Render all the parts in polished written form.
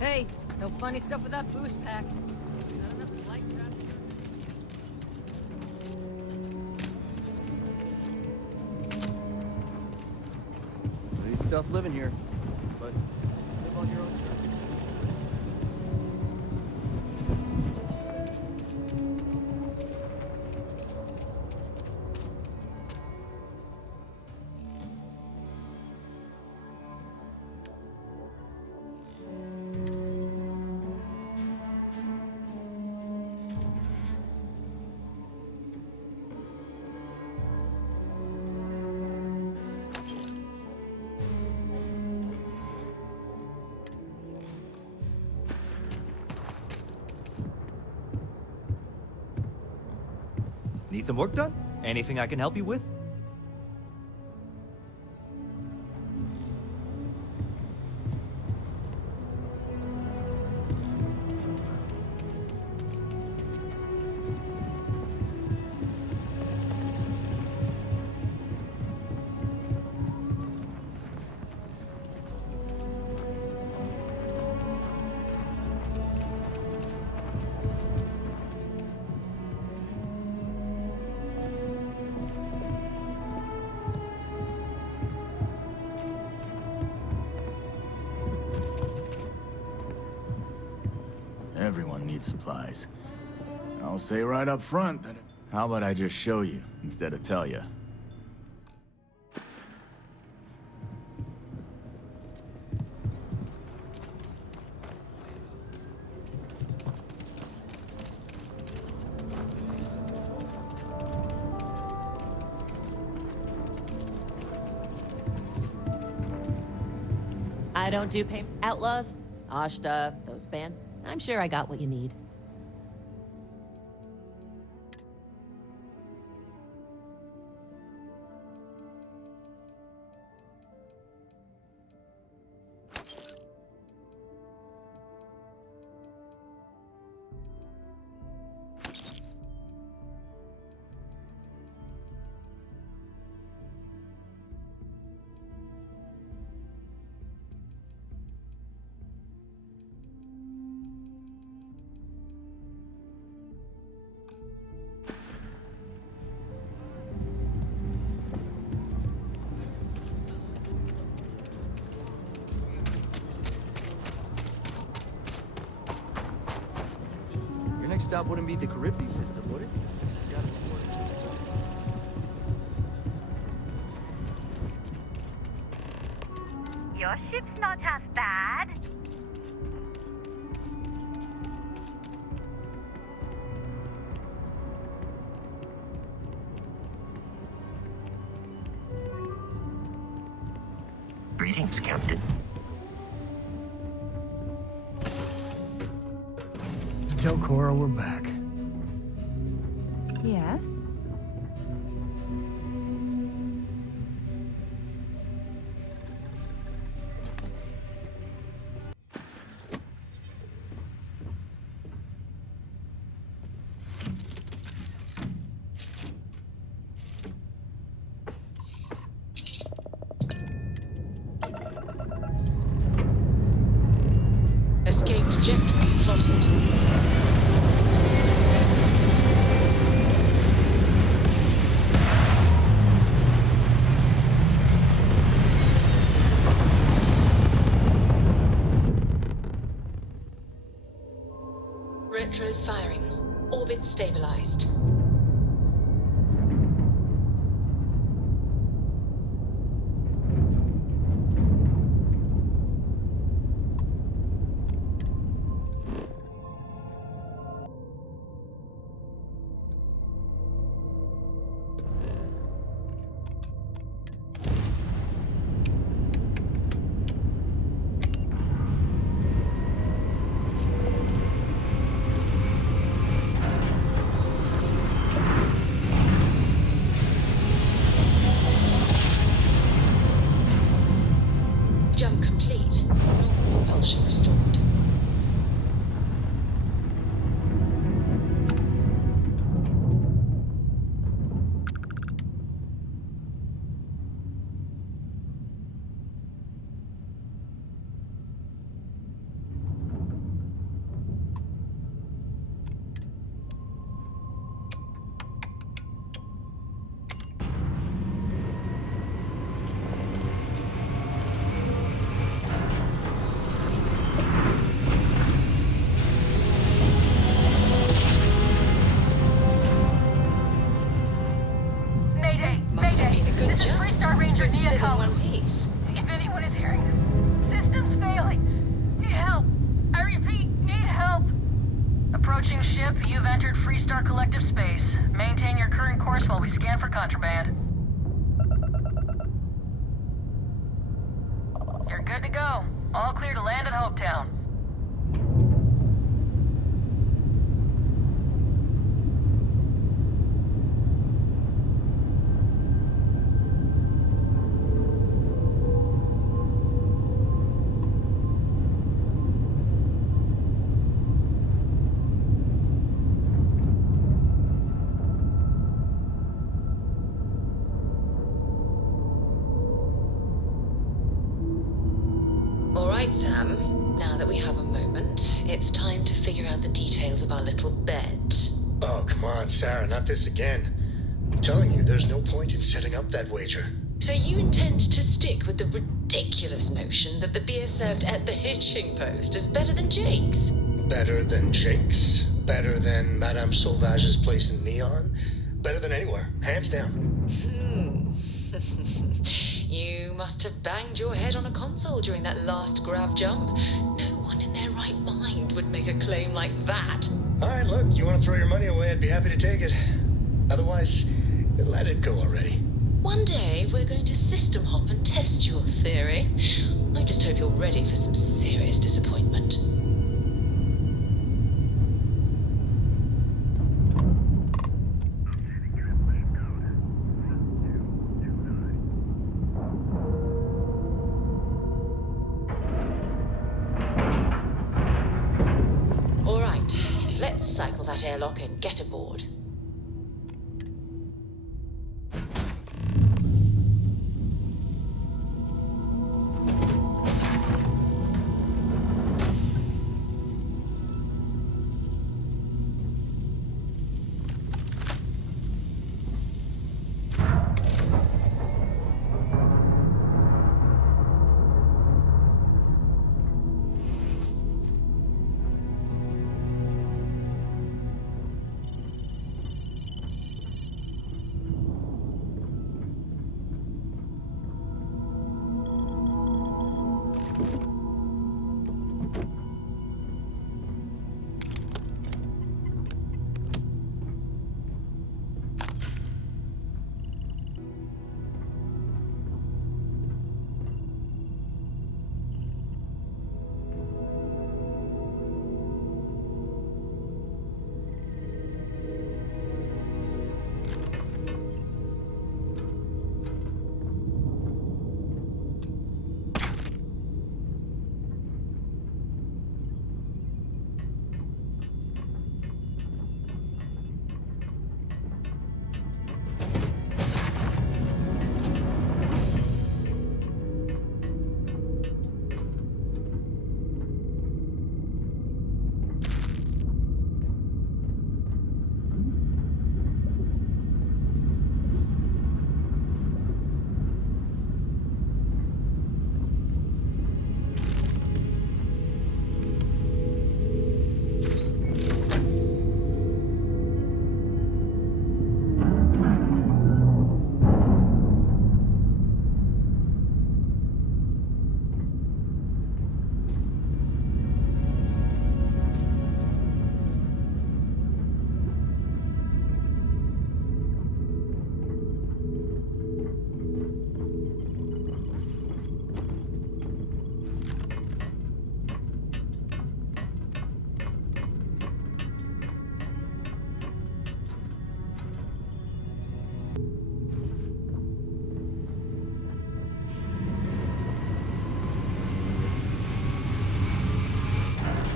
Hey, no funny stuff with that boost pack. Not enough light traffic. Pretty tough living here, but live on your own terms. Need some work done? Anything I can help you with? Everyone needs supplies. I'll say right up front that how about I just show you instead of tell you? I don't do pay outlaws, Ashta, those band. I'm sure I got what you need. Next stop wouldn't be the Caribbean system, would it? Your ship's not half bad. Greetings, Captain. Tell Cora we're back. Yeah? Escape trajectory plotted. Retros firing. Orbit stabilized. We're Nia still in column. one piece. If anyone is hearing this, system's failing. Need help. I repeat, need help. Approaching ship, you've entered Freestar Collective space. Maintain your current course while we scan for contraband. You're good to go. All clear to land at Hopetown. All right, Sam. Now that we have a moment, it's time to figure out the details of our little bet. Oh, come on, Sarah, not this again. I'm telling you, there's no point in setting up that wager. So you intend to stick with the ridiculous notion that the beer served at the hitching post is better than Jake's? Better than Jake's? Better than Madame Sauvage's place in Neon? Better than anywhere, hands down. You must have banged your head on a console during that last grab jump. No one in their right mind would make a claim like that. All right, look, you want to throw your money away, I'd be happy to take it. Otherwise, let it go already. One day, we're going to system hop and test your theory. I just hope you're ready for some serious disappointment. All right, let's cycle that airlock and get aboard.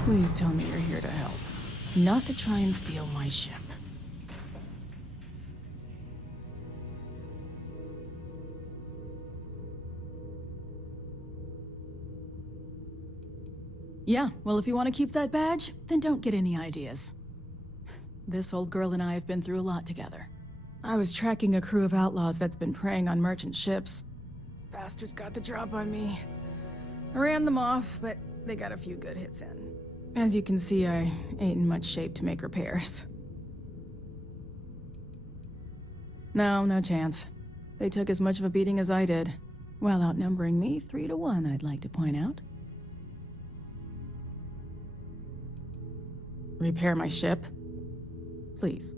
Please tell me you're here to help, not to try and steal my ship. Yeah, well, if you want to keep that badge, then don't get any ideas. This old girl and I have been through a lot together. I was tracking a crew of outlaws that's been preying on merchant ships. Bastards got the drop on me. I ran them off, but they got a few good hits in. As you can see, I ain't in much shape to make repairs. No chance. They took as much of a beating as I did, while outnumbering me 3-1, I'd like to point out. Repair my ship? Please.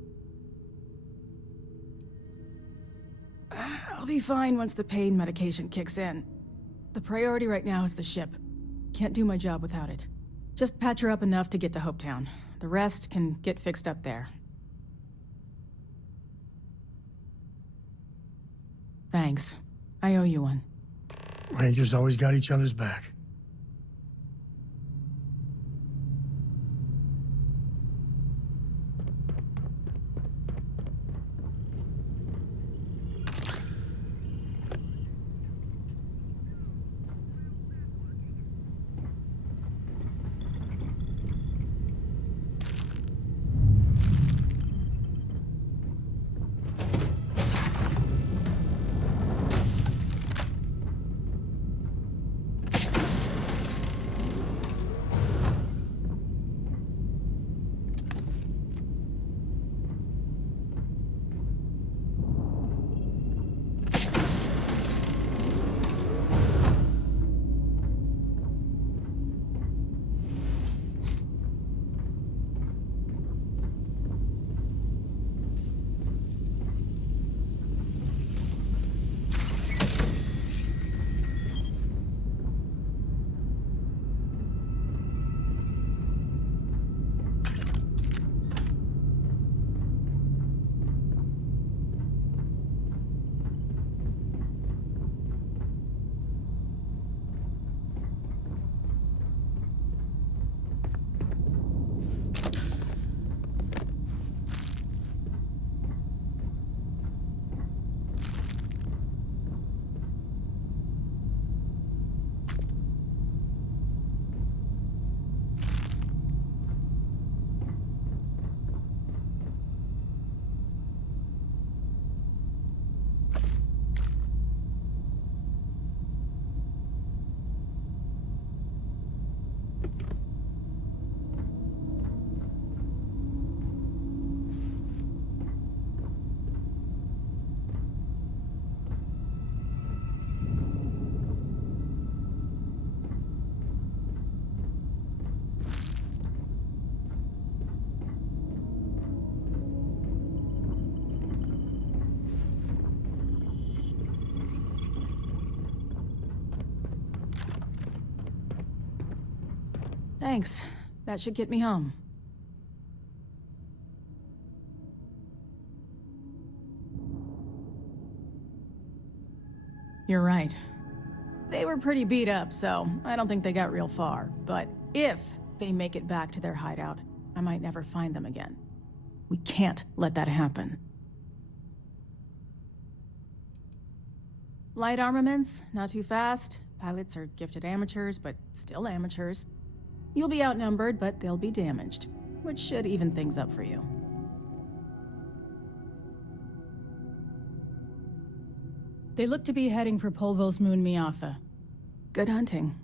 I'll be fine once the pain medication kicks in. The priority right now is the ship. Can't do my job without it. Just patch her up enough to get to Hopetown. The rest can get fixed up there. Thanks. I owe you one. Rangers always got each other's back. Thanks. That should get me home. You're right. They were pretty beat up, so I don't think they got real far. But if they make it back to their hideout, I might never find them again. We can't let that happen. Light armaments, not too fast. Pilots are gifted amateurs, but still amateurs. You'll be outnumbered, but they'll be damaged, which should even things up for you. They look to be heading for Polvo's moon Miatha. Good hunting.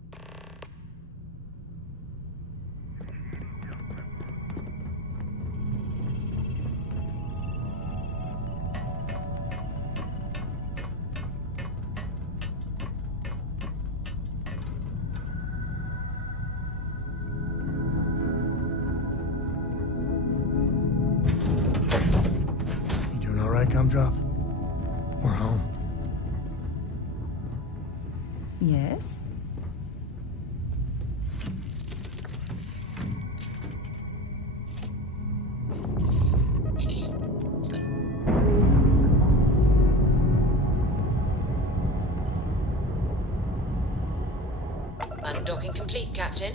Gumdrop. We're home. Yes? Undocking complete, Captain.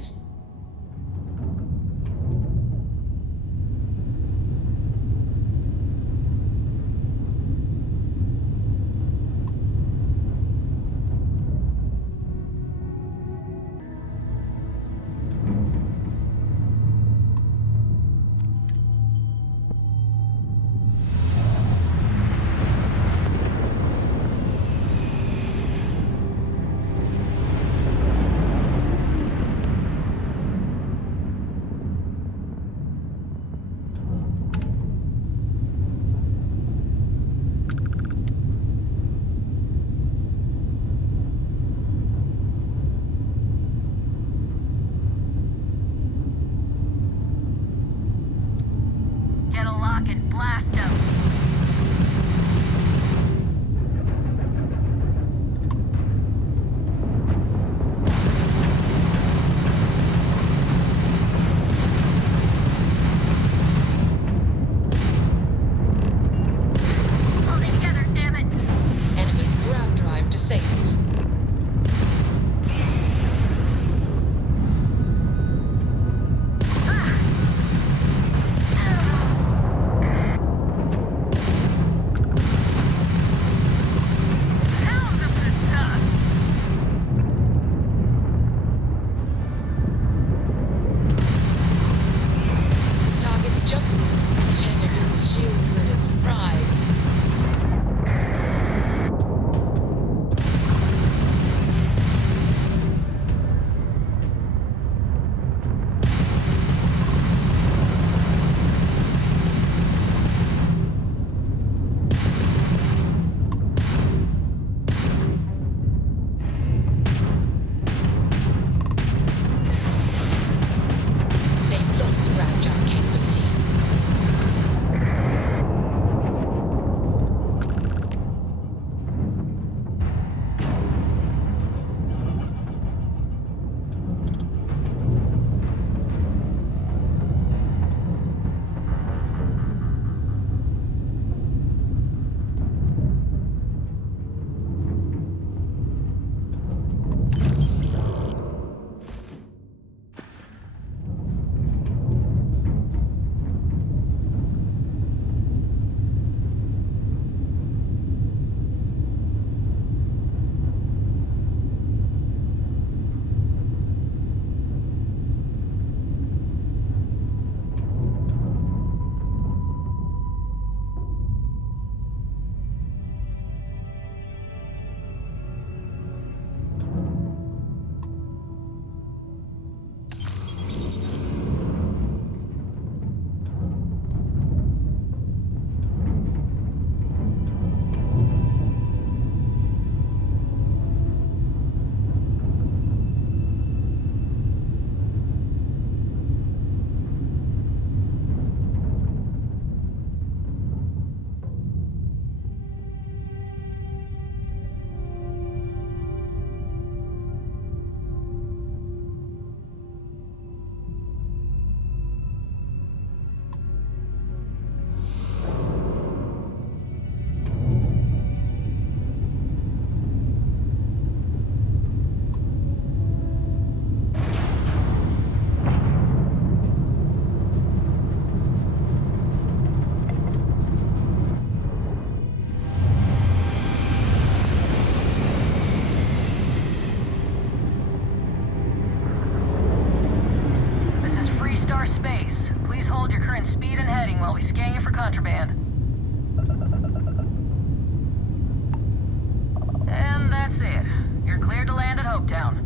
slope down.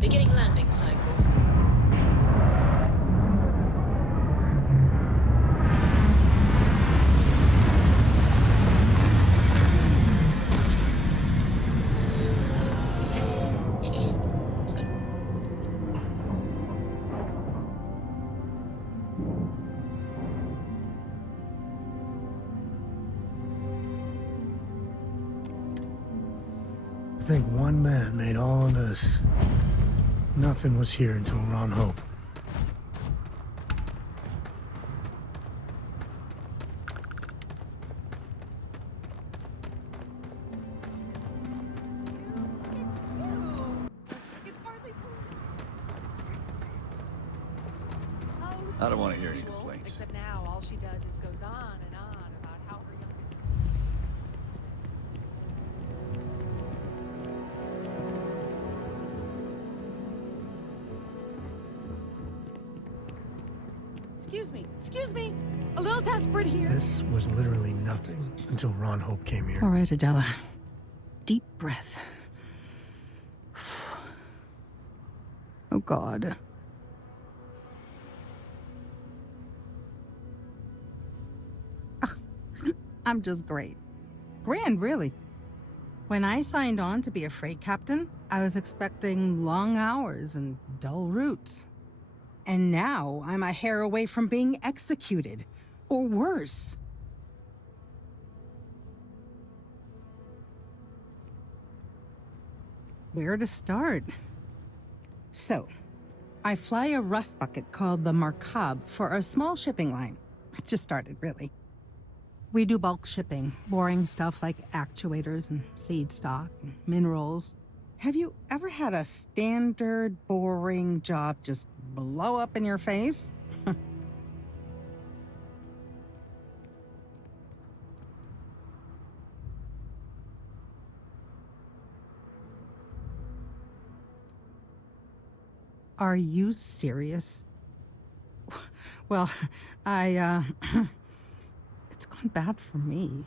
Beginning landing cycle. I think one man made all of this. Nothing was here until Ron Hope. I don't want to hear any complaints. Except now, all she does is goes on and on about how her youngest... Excuse me! A little desperate here. This was literally nothing until Ron Hope came here. All right, Adela. Deep breath. Oh, God. I'm just great. Grand, really. When I signed on to be a freight captain, I was expecting long hours and dull routes. And now I'm a hair away from being executed. Or worse. Where to start? So, I fly a rust bucket called the Markab for a small shipping line. It just started, really. We do bulk shipping, boring stuff like actuators and seed stock and minerals. Have you ever had a standard, boring job just blow up in your face? Are you serious? Well, it's gone bad for me.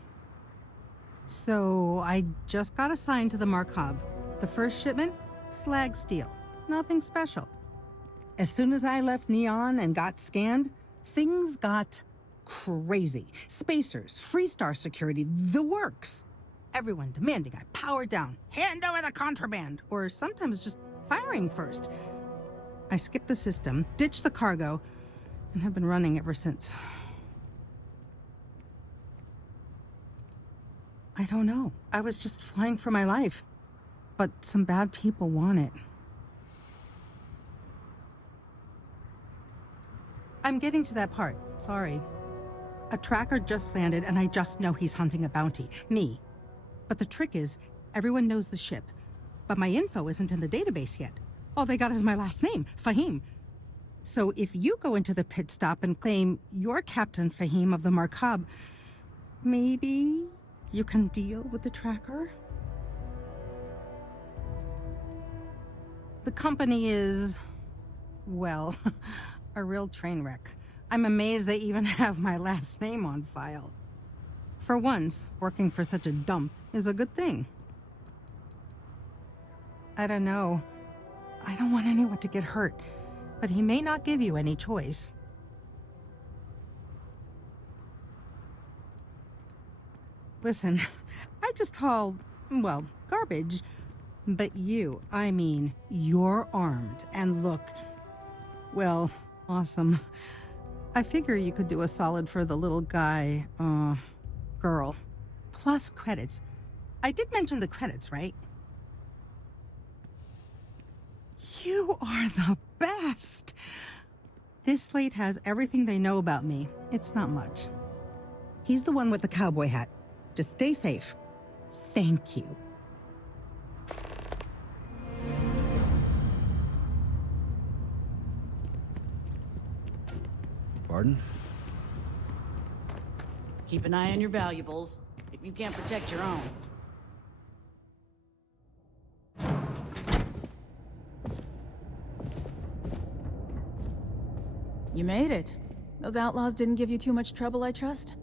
So, I just got assigned to the Markab. The first shipment? Slag steel. Nothing special. As soon as I left Neon and got scanned, things got crazy. Spacers, Freestar security, the works. Everyone demanding I power down, hand over the contraband, or sometimes just firing first. I skipped the system, ditched the cargo, and have been running ever since. I don't know. I was just flying for my life. But some bad people want it. I'm getting to that part. Sorry. A tracker just landed and I just know he's hunting a bounty. Me. But the trick is, everyone knows the ship. But my info isn't in the database yet. All they got is my last name, Fahim. So if you go into the pit stop and claim you're Captain Fahim of the Markab, maybe you can deal with the tracker? The company is, well, a real train wreck. I'm amazed they even have my last name on file. For once, working for such a dump is a good thing. I don't know. I don't want anyone to get hurt, but he may not give you any choice. Listen, I just haul, well, garbage. But you, I mean, you're armed and look, well, awesome. I figure you could do a solid for the little guy, girl. Plus credits. I did mention the credits, right? You are the best! This slate has everything they know about me. It's not much. He's the one with the cowboy hat. Just stay safe. Thank you. Pardon? Keep an eye on your valuables, if you can't protect your own. You made it. Those outlaws didn't give you too much trouble, I trust?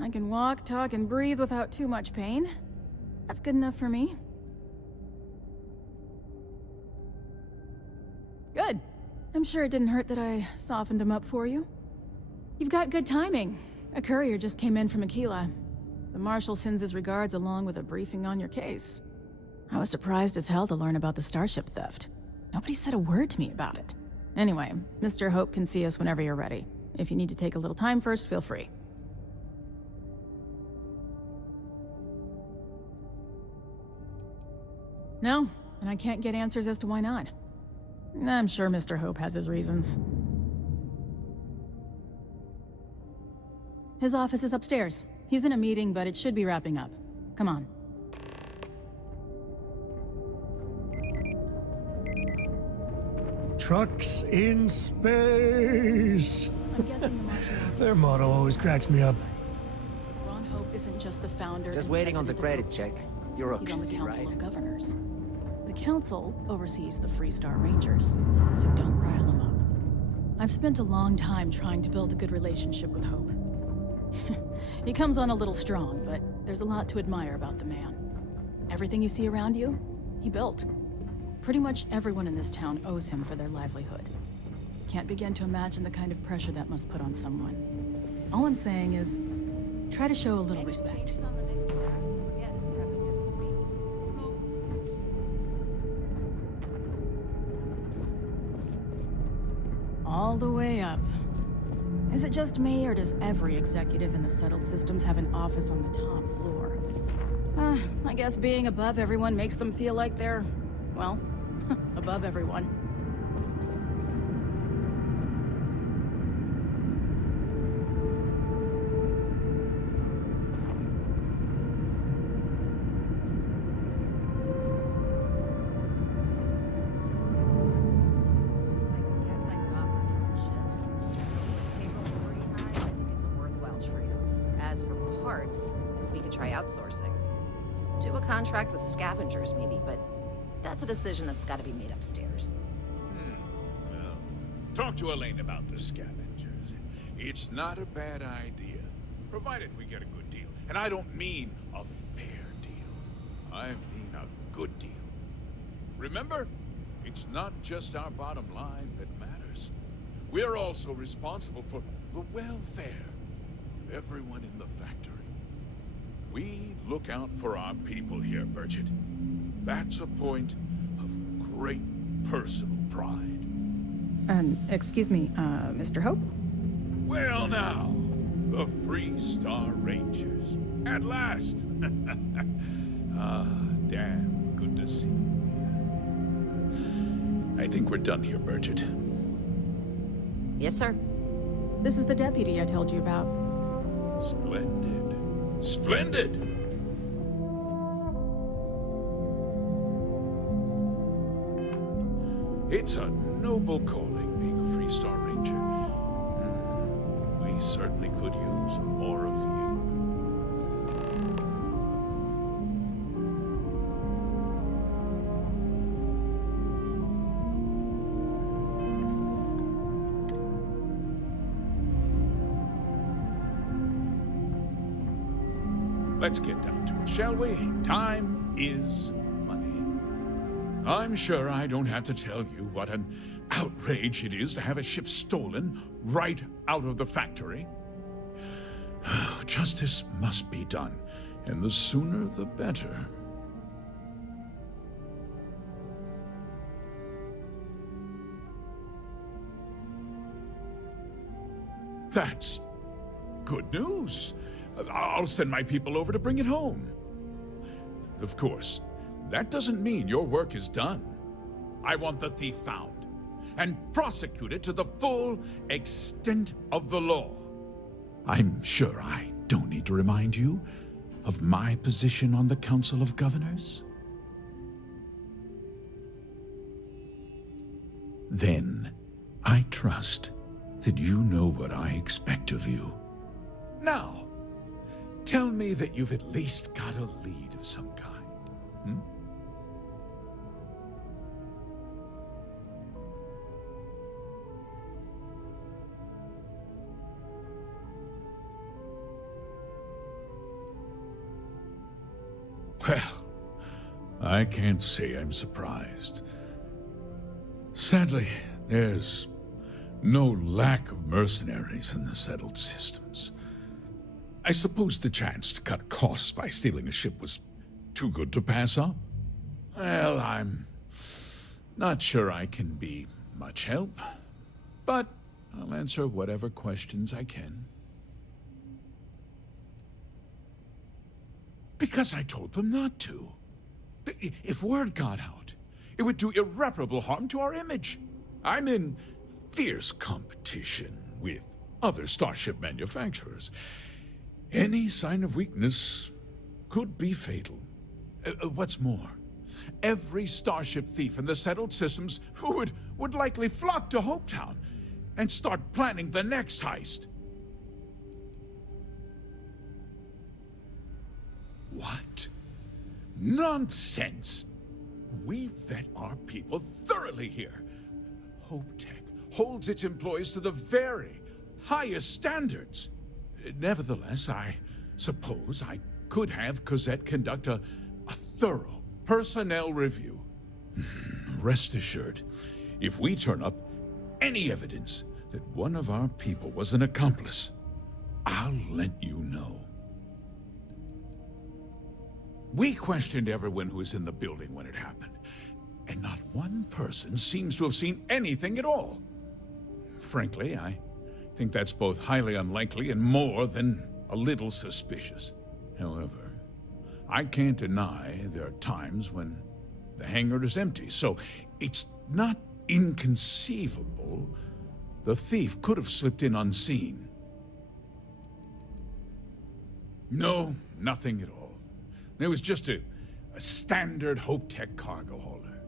I can walk, talk, and breathe without too much pain. That's good enough for me. Good. I'm sure it didn't hurt that I softened him up for you. You've got good timing. A courier just came in from Aquila. The Marshal sends his regards along with a briefing on your case. I was surprised as hell to learn about the starship theft. Nobody said a word to me about it. Anyway, Mr. Hope can see us whenever you're ready. If you need to take a little time first, feel free. No, and I can't get answers as to why not. I'm sure Mr. Hope has his reasons. His office is upstairs. He's in a meeting, but it should be wrapping up. Come on. Trucks in space. I'm guessing the Marshal... Their motto always cracks me up. Ron Hope isn't just the founder... Just and waiting on the president credit of check. You're He's on the okay, Council right? of Governors. The Council oversees the Freestar Rangers, so don't rile him up. I've spent a long time trying to build a good relationship with Hope. He comes on a little strong, but there's a lot to admire about the man. Everything you see around you, he built. Pretty much everyone in this town owes him for their livelihood. Can't begin to imagine the kind of pressure that must put on someone. All I'm saying is, try to show a little respect. All the way up. Is it just me, or does every executive in the settled systems have an office on the top floor? I guess being above everyone makes them feel like they're, well, above everyone. Contract with scavengers, maybe, but that's a decision that's got to be made upstairs. Well, talk to Elaine about the scavengers. It's not a bad idea, provided we get a good deal. And I don't mean a fair deal. I mean a good deal. Remember, it's not just our bottom line that matters. We're also responsible for the welfare of everyone in the factory. We look out for our people here, Bridget. That's a point of great personal pride. Excuse me, Mr. Hope? Well now, the Freestar Rangers. At last! Damn good to see you here. I think we're done here, Bridget. Yes, sir. This is the deputy I told you about. Splendid. Splendid! It's a noble calling being a Freestar Ranger. We certainly could use more of you. Let's get down to it, shall we? Time is money. I'm sure I don't have to tell you what an outrage it is to have a ship stolen right out of the factory. Justice must be done, and the sooner the better. That's good news. I'll send my people over to bring it home. Of course, that doesn't mean your work is done. I want the thief found and prosecuted to the full extent of the law. I'm sure I don't need to remind you of my position on the Council of Governors. Then, I trust that you know what I expect of you. Now, tell me that you've at least got a lead of some kind. Hmm? Well, I can't say I'm surprised. Sadly, there's no lack of mercenaries in the settled systems. I suppose the chance to cut costs by stealing a ship was too good to pass up. Well, I'm not sure I can be much help, but I'll answer whatever questions I can. Because I told them not to. If word got out, it would do irreparable harm to our image. I'm in fierce competition with other starship manufacturers. Any sign of weakness could be fatal. What's more, every starship thief in the settled systems would likely flock to Hopetown and start planning the next heist. What? Nonsense! We vet our people thoroughly here. HopeTech holds its employees to the very highest standards. Nevertheless, I suppose I could have Cosette conduct a thorough personnel review. Rest assured, if we turn up any evidence that one of our people was an accomplice, I'll let you know. We questioned everyone who was in the building when it happened, and not one person seems to have seen anything at all. Frankly, I think that's both highly unlikely and more than a little suspicious. However, I can't deny there are times when the hangar is empty, so it's not inconceivable the thief could have slipped in unseen. No, nothing at all. It was just a standard HopeTech cargo hauler.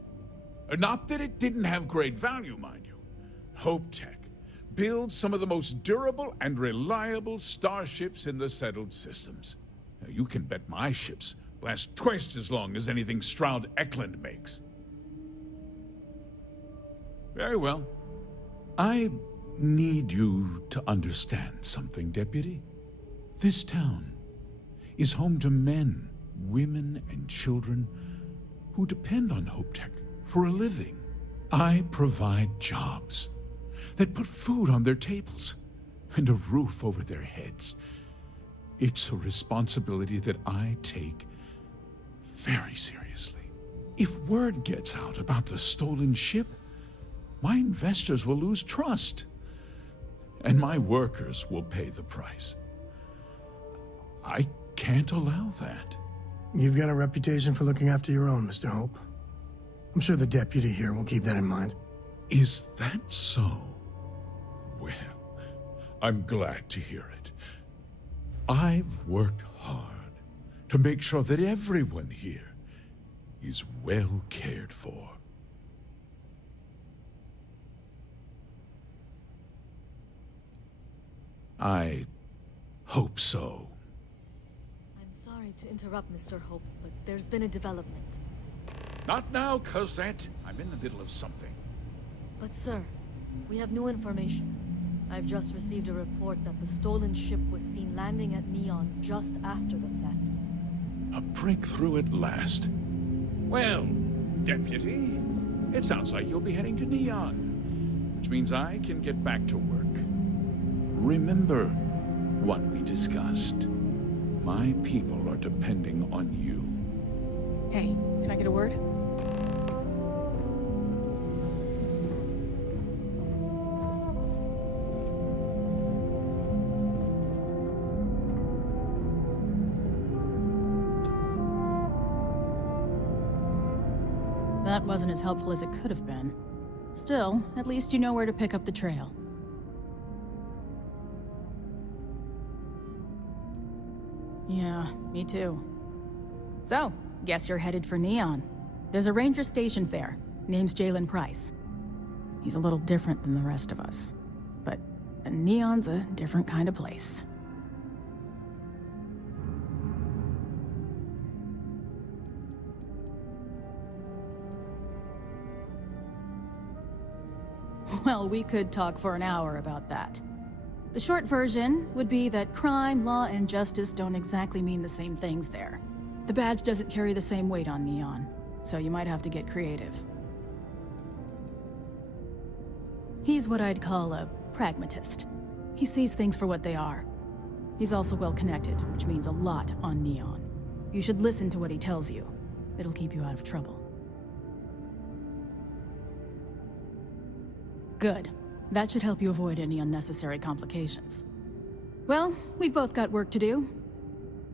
Not that it didn't have great value, mind you. HopeTech builds some of the most durable and reliable starships in the settled systems. Now, you can bet my ships last twice as long as anything Stroud Eklund makes. Very well. I need you to understand something, Deputy. This town is home to men, women, and children who depend on HopeTech for a living. I provide jobs that put food on their tables and a roof over their heads. It's a responsibility that I take very seriously. If word gets out about the stolen ship, my investors will lose trust, and my workers will pay the price. I can't allow that. You've got a reputation for looking after your own, Mr. Hope. I'm sure the deputy here will keep that in mind. Is that so? Well, I'm glad to hear it. I've worked hard to make sure that everyone here is well cared for. I hope so. I'm sorry to interrupt, Mr. Hope, but there's been a development. Not now, Cosette. I'm in the middle of something. But sir, we have new information. I've just received a report that the stolen ship was seen landing at Neon just after the theft. A breakthrough at last. Well, Deputy, it sounds like you'll be heading to Neon, which means I can get back to work. Remember what we discussed. My people are depending on you. Hey, can I get a word? That wasn't as helpful as it could have been. Still, at least you know where to pick up the trail. Yeah, me too. So, guess you're headed for Neon. There's a ranger stationed there. Name's Jalen Price. He's a little different than the rest of us. But Neon's a different kind of place. Well, we could talk for an hour about that. The short version would be that crime, law, and justice don't exactly mean the same things there. The badge doesn't carry the same weight on Neon, so you might have to get creative. He's what I'd call a pragmatist. He sees things for what they are. He's also well-connected, which means a lot on Neon. You should listen to what he tells you. It'll keep you out of trouble. Good. That should help you avoid any unnecessary complications. Well, we've both got work to do.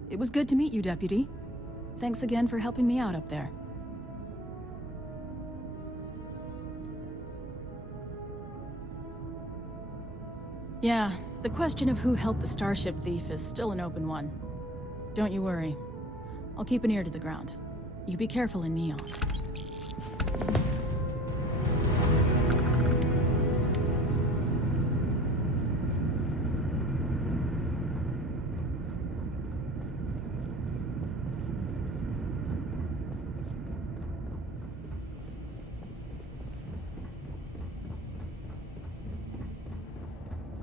It was good to meet you, Deputy. Thanks again for helping me out up there. Yeah, the question of who helped the Starship thief is still an open one. Don't you worry. I'll keep an ear to the ground. You be careful in Neon.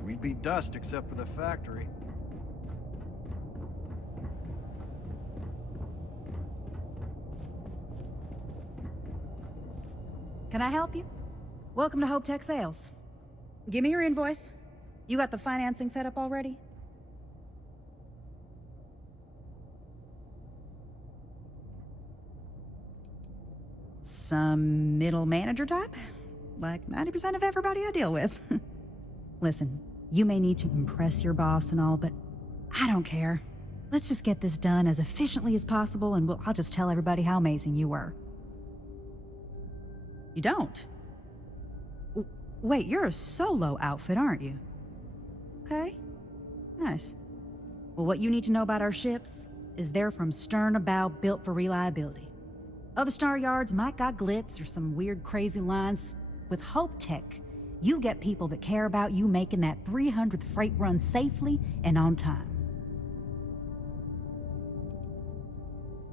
We'd be dust except for the factory. Can I help you? Welcome to Hope Tech Sales. Give me your invoice. You got the financing set up already? Some middle manager type? Like 90% of everybody I deal with. Listen, you may need to impress your boss and all, but I don't care. Let's just get this done as efficiently as possible, and I'll just tell everybody how amazing you were. You don't? Wait, you're a solo outfit, aren't you? Okay. Nice. Well, what you need to know about our ships is they're from stern to bow, built for reliability. Other star yards might got glitz or some weird crazy lines. With Hope Tech, you get people that care about you making that 300th freight run safely and on time.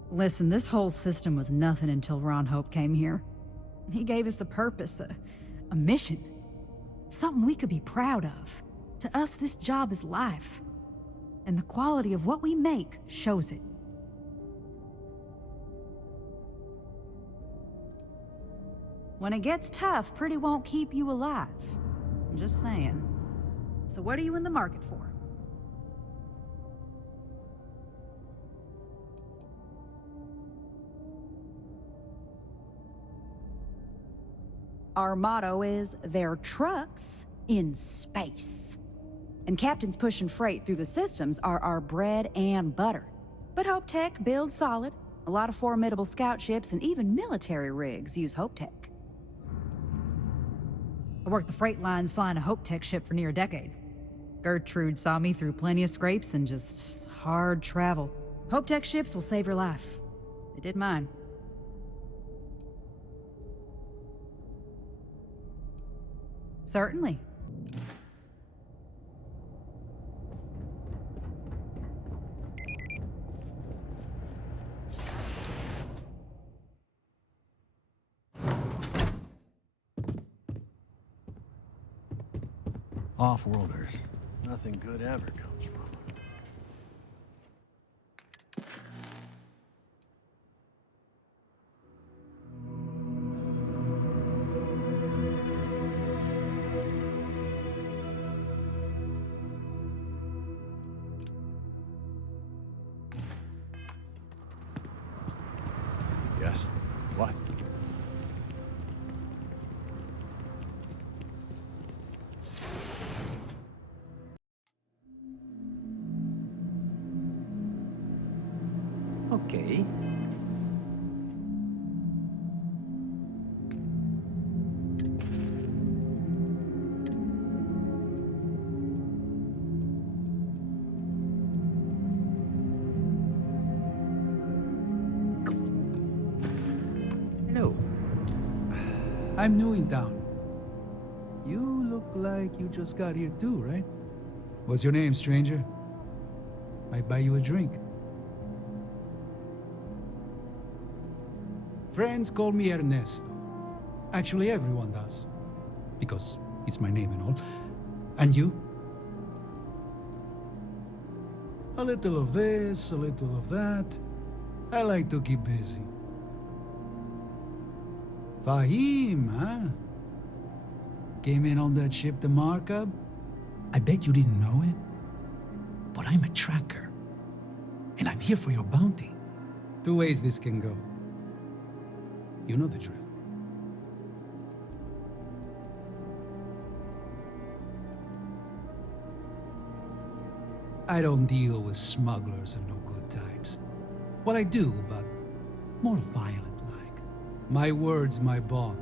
Listen, this whole system was nothing until Ron Hope came here. He gave us a purpose, a mission. Something we could be proud of. To us, this job is life. And the quality of what we make shows it. When it gets tough, pretty won't keep you alive. I'm just saying. So what are you in the market for? Our motto is, "They're trucks in space." And captains pushing freight through the systems are our bread and butter. But Hope Tech builds solid. A lot of formidable scout ships and even military rigs use Hope Tech. I worked the freight lines flying a Hope Tech ship for near a decade. Gertrude saw me through plenty of scrapes and just hard travel. Hope Tech ships will save your life. They did mine. Certainly. Off-worlders. Nothing good ever comes from them. Yes. What? Okay. Hello. I'm new in town. like you just got here too, right? What's your name, stranger? Might buy you a drink. Friends call me Ernesto. Actually, everyone does. Because it's my name and all. And you? A little of this, a little of that. I like to keep busy. Fahim, huh? Came in on that ship, the Markup? I bet you didn't know it. But I'm a tracker. And I'm here for your bounty. Two ways this can go. You know the drill. I don't deal with smugglers and no good types. Well, I do, but more violent-like. My word's my bond.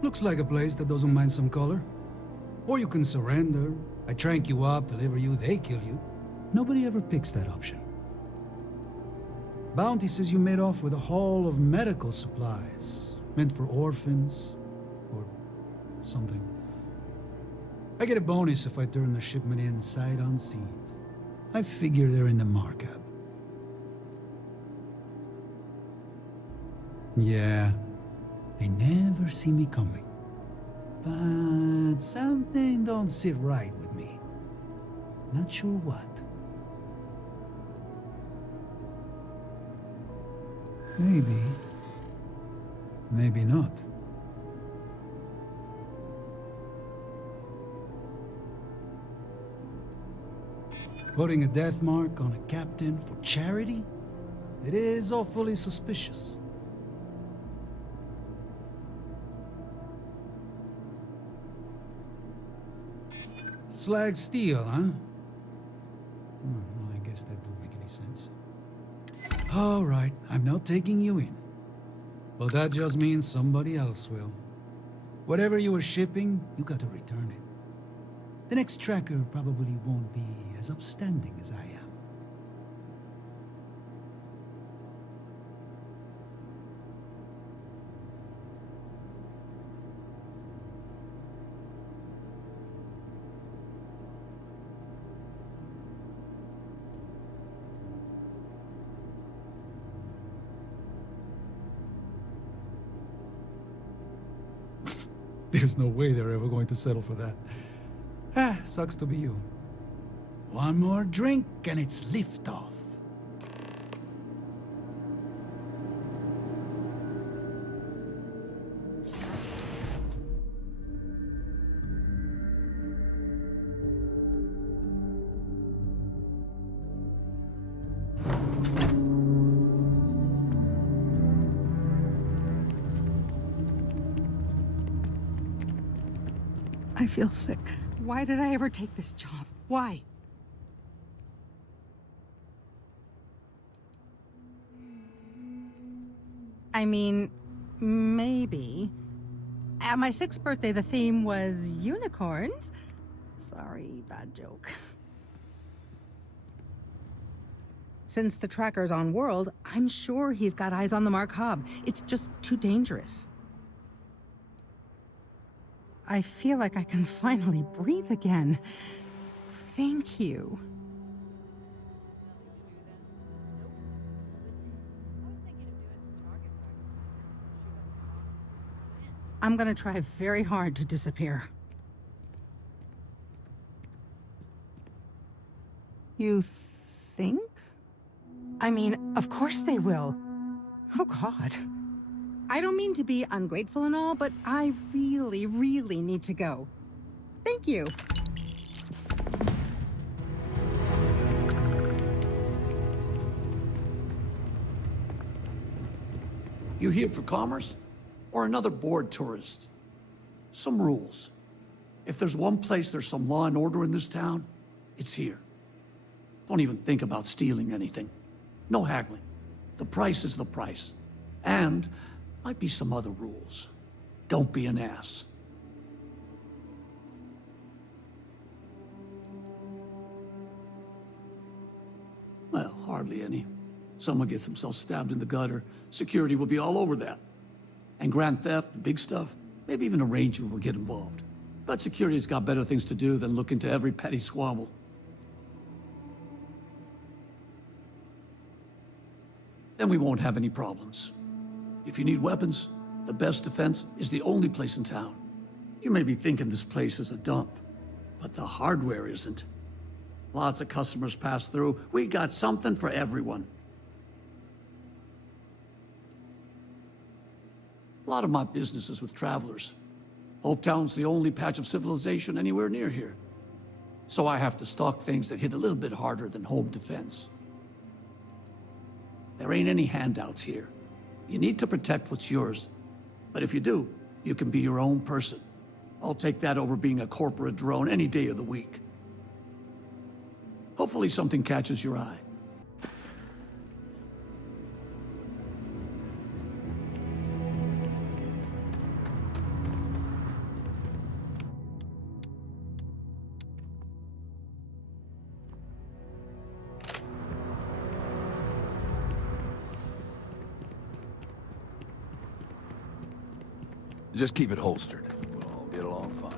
Looks like a place that doesn't mind some color. Or you can surrender. I trank you up, deliver you, they kill you. Nobody ever picks that option. Bounty says you made off with a haul of medical supplies, meant for orphans, or something. I get a bonus if I turn the shipment in sight unseen. I figure they're in the markup. Yeah, they never see me coming. But something don't sit right with me. Not sure what. Maybe. Maybe not. Putting a death mark on a captain for charity? It is awfully suspicious. Slag steel, huh? Well, I guess that don't make any sense. All right, I'm not taking you in. But that just means somebody else will. Whatever you were shipping, you got to return it. The next tracker probably won't be as upstanding as I am. There's no way they're ever going to settle for that. Ah, sucks to be you. One more drink and it's liftoff. I feel sick. Why did I ever take this job? Why? I mean, maybe. At my 6th birthday, the theme was unicorns. Sorry, bad joke. Since the tracker's on World, I'm sure he's got eyes on the Mark Hub. It's just too dangerous. I feel like I can finally breathe again. Thank you. I'm gonna try very hard to disappear. You think? I mean, of course they will. Oh, God. I don't mean to be ungrateful and all, but I really, really need to go. Thank you. You here for commerce? Or another bored tourist? Some rules. If there's one place there's some law and order in this town, it's here. Don't even think about stealing anything. No haggling. The price is the price. And might be some other rules. Don't be an ass. Well, hardly any. Someone gets himself stabbed in the gutter, security will be all over that. And grand theft, the big stuff, Maybe even a ranger will get involved. But security's got better things to do than look into every petty squabble. Then we won't have any problems. If you need weapons, the best defense is the only place in town. You may be thinking this place is a dump, but the hardware isn't. Lots of customers pass through. We got something for everyone. A lot of my business is with travelers. Hopetown's the only patch of civilization anywhere near here. So I have to stock things that hit a little bit harder than home defense. There ain't any handouts here. You need to protect what's yours. But if you do, you can be your own person. I'll take that over being a corporate drone any day of the week. Hopefully something catches your eye. Just keep it holstered. We'll all get along fine.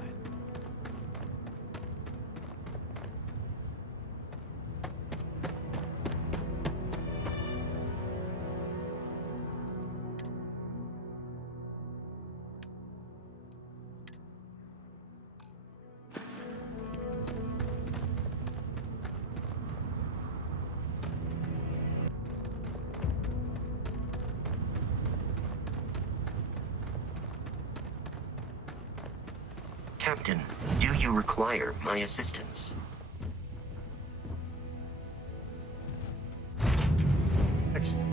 Captain, do you require my assistance? Next.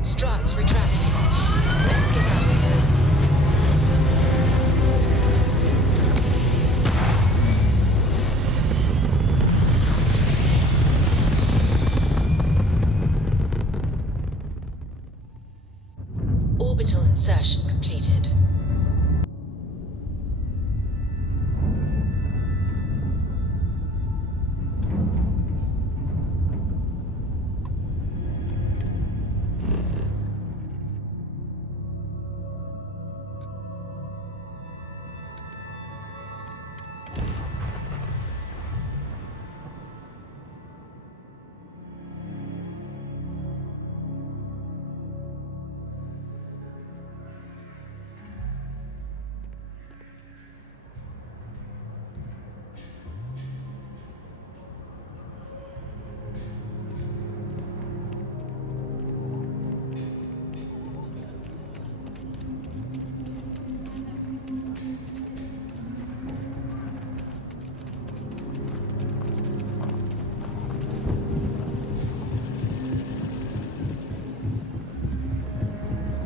Struts retracting. Let's get out of here. Orbital insertion completed.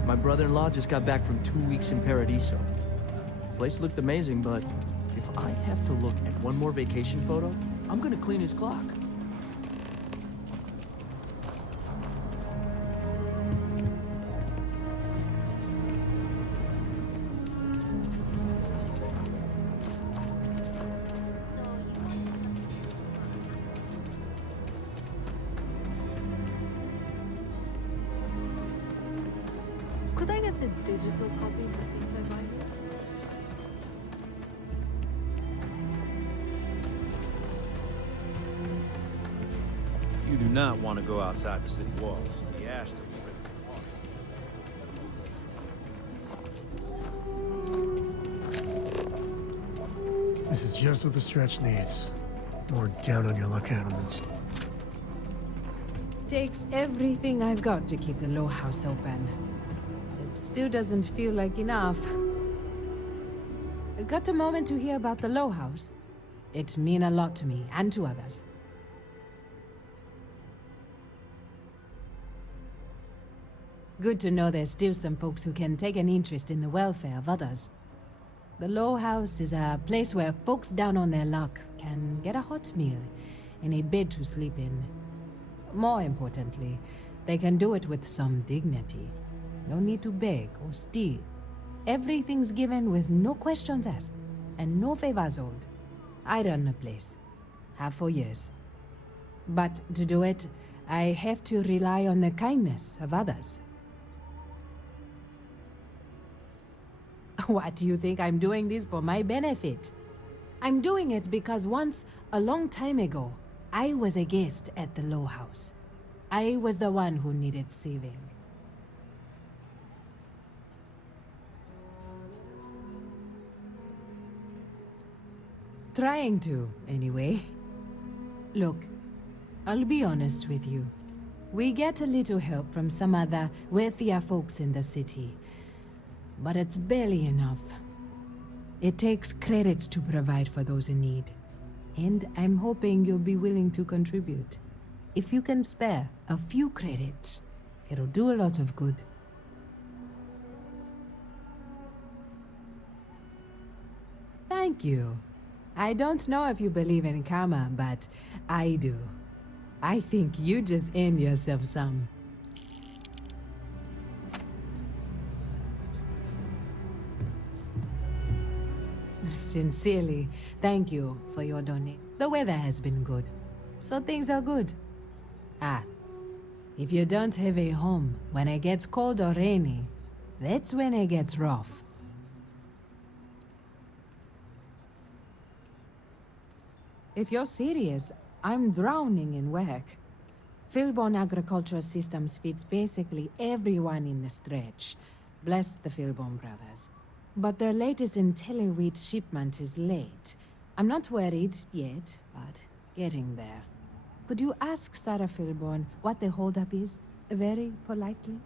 My brother-in-law just got back from 2 weeks in Paradiso. Place looked amazing, but if I have to look at one more vacation photo, I'm gonna clean his clock. Could I get the digital copy of the things I buy here? You do not want to go outside the city walls. The Ashton will rip you apart. This is just what the stretch needs. More down on your luck animals. Takes everything I've got to keep the low house open. It still doesn't feel like enough. Got a moment to hear about the low house? It mean a lot to me and to others. Good to know there's still some folks who can take an interest in the welfare of others. The Low House is a place where folks down on their luck can get a hot meal and a bed to sleep in. More importantly, they can do it with some dignity. No need to beg or steal. Everything's given with no questions asked and no favors owed. I run the place. Have for years. But to do it, I have to rely on the kindness of others. What do you think I'm doing this for my benefit? I'm doing it because once, a long time ago, I was a guest at the Low House. I was the one who needed saving. Trying to, anyway. Look, I'll be honest with you. We get a little help from some other wealthier folks in the city. But it's barely enough. It takes credits to provide for those in need. And I'm hoping you'll be willing to contribute. If you can spare a few credits, it'll do a lot of good. Thank you. I don't know if you believe in karma, but I do. I think you just earned yourself some. Sincerely, thank you for your donation. The weather has been good, so things are good. Ah, if you don't have a home when it gets cold or rainy, that's when it gets rough. If you're serious, I'm drowning in work. Philbone Agricultural Systems feeds basically everyone in the stretch. Bless the Philbone brothers. But their latest IntelliWheat shipment is late. I'm not worried yet, but getting there. Could you ask Sarah Philbone what the holdup is, very politely?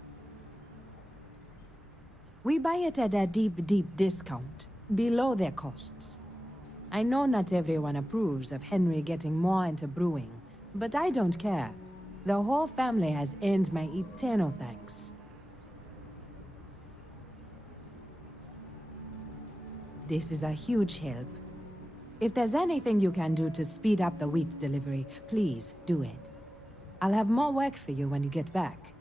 We buy it at a deep, deep discount, below their costs. I know not everyone approves of Henry getting more into brewing, but I don't care. The whole family has earned my eternal thanks. This is a huge help. If there's anything you can do to speed up the wheat delivery, please do it. I'll have more work for you when you get back.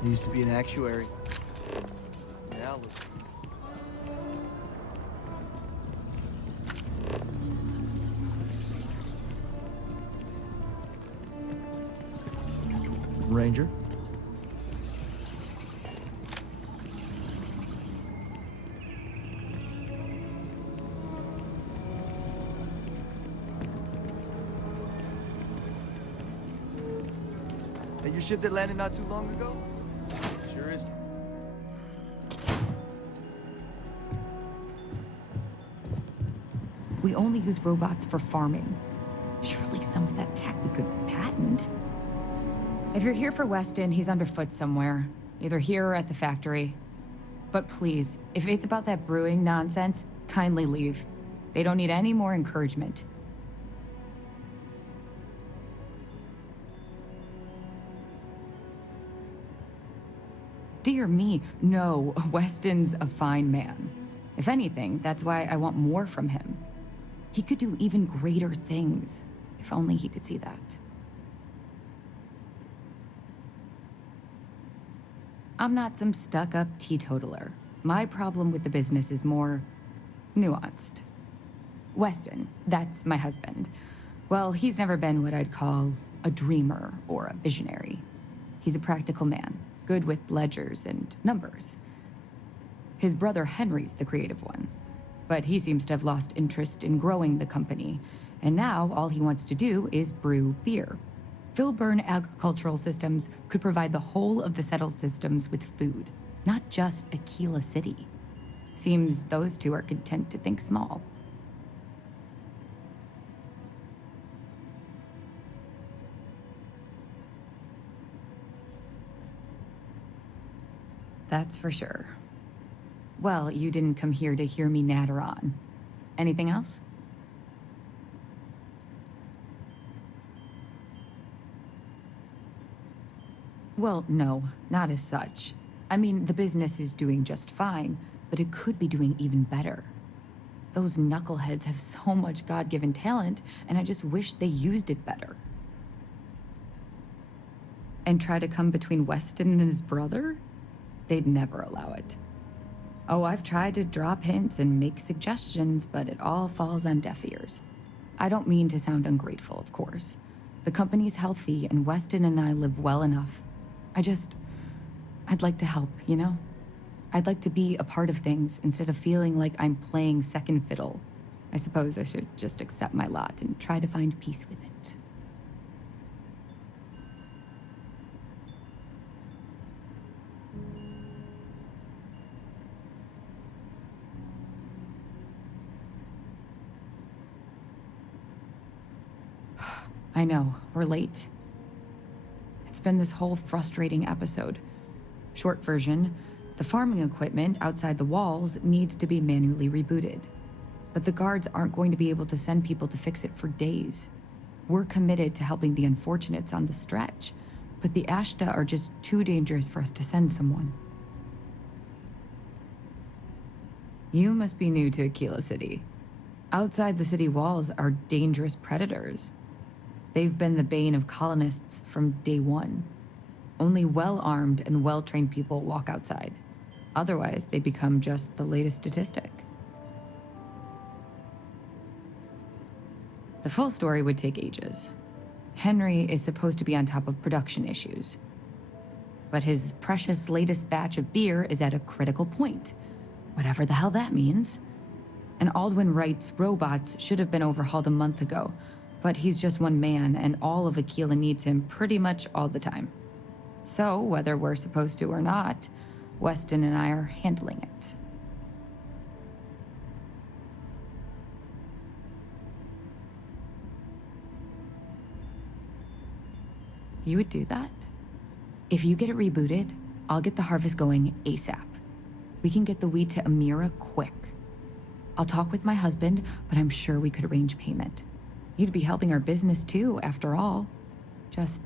He used to be an actuary. Now look. Ranger? Hey, your ship that landed not too long ago? Sure is. We only use robots for farming. Surely some of that tech we could patent. If you're here for Weston, he's underfoot somewhere. Either here or at the factory. But please, if it's about that brewing nonsense, kindly leave. They don't need any more encouragement. Dear me, no, Weston's a fine man. If anything, that's why I want more from him. He could do even greater things, if only he could see that. I'm not some stuck-up teetotaler. My problem with the business is more nuanced. Weston, that's my husband. Well, he's never been what I'd call a dreamer or a visionary. He's a practical man, good with ledgers and numbers. His brother Henry's the creative one, but he seems to have lost interest in growing the company, and now all he wants to do is brew beer. Filburn Agricultural Systems could provide the whole of the settled systems with food, not just Aquila City. Seems those two are content to think small. That's for sure. Well, you didn't come here to hear me natter on. Anything else? Well, no, not as such. I mean, the business is doing just fine, but it could be doing even better. Those knuckleheads have so much God-given talent, and I just wish they used it better. And try to come between Weston and his brother? They'd never allow it. Oh, I've tried to drop hints and make suggestions, but it all falls on deaf ears. I don't mean to sound ungrateful, of course. The company's healthy, and Weston and I live well enough. I'd like to help, you know? I'd like to be a part of things instead of feeling like I'm playing second fiddle. I suppose I should just accept my lot and try to find peace with it. I know, we're late. It's been this whole frustrating episode. Short version, the farming equipment outside the walls needs to be manually rebooted. But the guards aren't going to be able to send people to fix it for days. We're committed to helping the unfortunates on the stretch, but the Ashta are just too dangerous for us to send someone. You must be new to Aquila City. Outside the city walls are dangerous predators. They've been the bane of colonists from day one. Only well-armed and well-trained people walk outside. Otherwise, they become just the latest statistic. The full story would take ages. Henry is supposed to be on top of production issues. But his precious latest batch of beer is at a critical point. Whatever the hell that means. And Aldwin Wright's robots should have been overhauled a month ago, but he's just one man, and all of Aquila needs him pretty much all the time. So, whether we're supposed to or not, Weston and I are handling it. You would do that? If you get it rebooted, I'll get the harvest going ASAP. We can get the wheat to Amira quick. I'll talk with my husband, but I'm sure we could arrange payment. You'd be helping our business too, after all. Just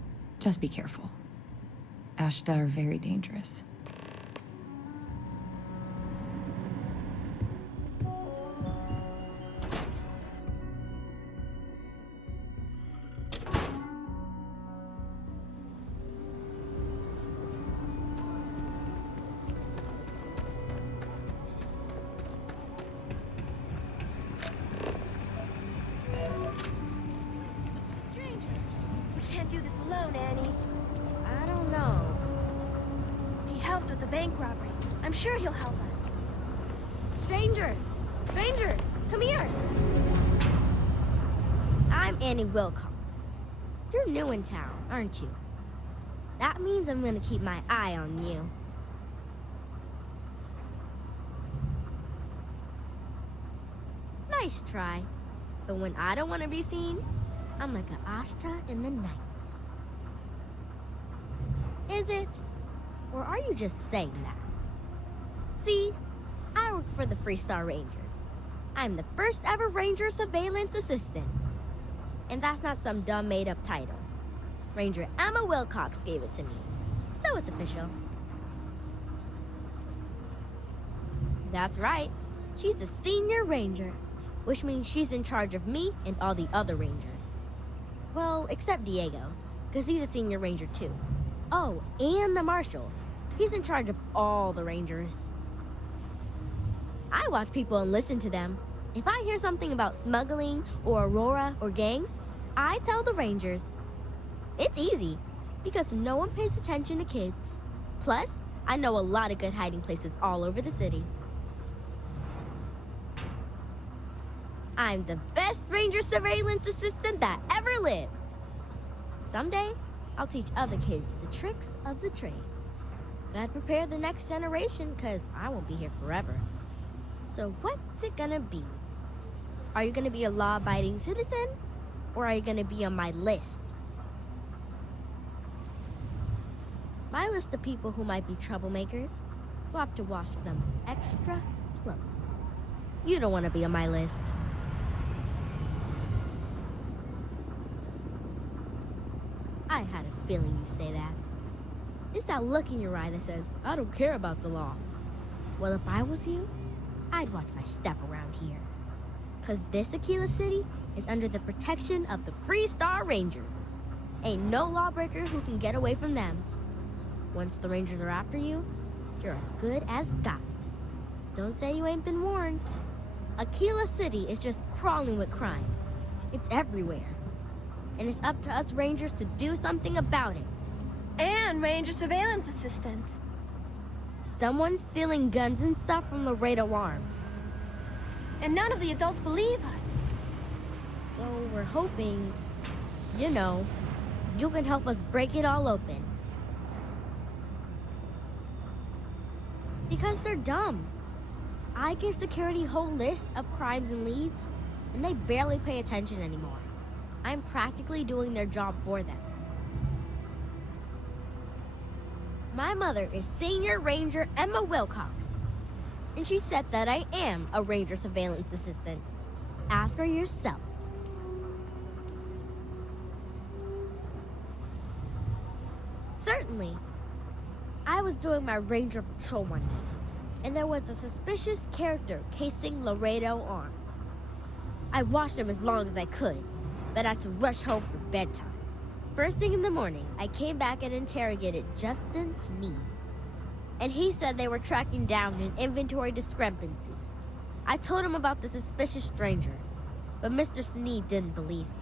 be careful. Ashta are very dangerous. Do this alone, Annie. I don't know. He helped with the bank robbery. I'm sure he'll help us. Stranger! Stranger! Come here! I'm Annie Wilcox. You're new in town, aren't you? That means I'm gonna keep my eye on you. Nice try. But when I don't want to be seen, I'm like an Ashta in the night. Is it? Or are you just saying that? See, I work for the Freestar Rangers. I'm the first ever Ranger Surveillance Assistant. And that's not some dumb made-up title. Ranger Emma Wilcox gave it to me, so it's official. That's right. She's the Senior Ranger, which means she's in charge of me and all the other Rangers. Well, except Diego, because he's a Senior Ranger too. Oh, and the Marshal. He's in charge of all the rangers. I watch people and listen to them. If I hear something about smuggling or Aurora or gangs, I tell the rangers. It's easy, because no one pays attention to kids. Plus, I know a lot of good hiding places all over the city. I'm the best ranger surveillance assistant that ever lived. Someday, I'll teach other kids the tricks of the trade. Gotta prepare the next generation, because I won't be here forever. So what's it gonna be? Are you gonna be a law-abiding citizen? Or are you gonna be on my list? My list of people who might be troublemakers, so I have to watch them extra close. You don't want to be on my list. I had a feeling you'd say that. It's that look in your eye that says, I don't care about the law. Well, if I was you, I'd watch my step around here. Because this Aquila City is under the protection of the Freestar Rangers. Ain't no lawbreaker who can get away from them. Once the Rangers are after you, you're as good as got. Don't say you ain't been warned. Aquila City is just crawling with crime. It's everywhere. And it's up to us Rangers to do something about it. And Ranger surveillance assistants. Someone's stealing guns and stuff from Laredo Arms. And none of the adults believe us. So we're hoping, you know, you can help us break it all open. Because they're dumb. I give security a whole list of crimes and leads, and they barely pay attention anymore. I'm practically doing their job for them. My mother is Senior Ranger Emma Wilcox, and she said that I am a Ranger surveillance assistant. Ask her yourself. Certainly. I was doing my Ranger patrol one night, and there was a suspicious character casing Laredo Arms. I watched him as long as I could, but I had to rush home for bedtime. First thing in the morning, I came back and interrogated Justin Sneed, and he said they were tracking down an inventory discrepancy. I told him about the suspicious stranger, but Mr. Sneed didn't believe me.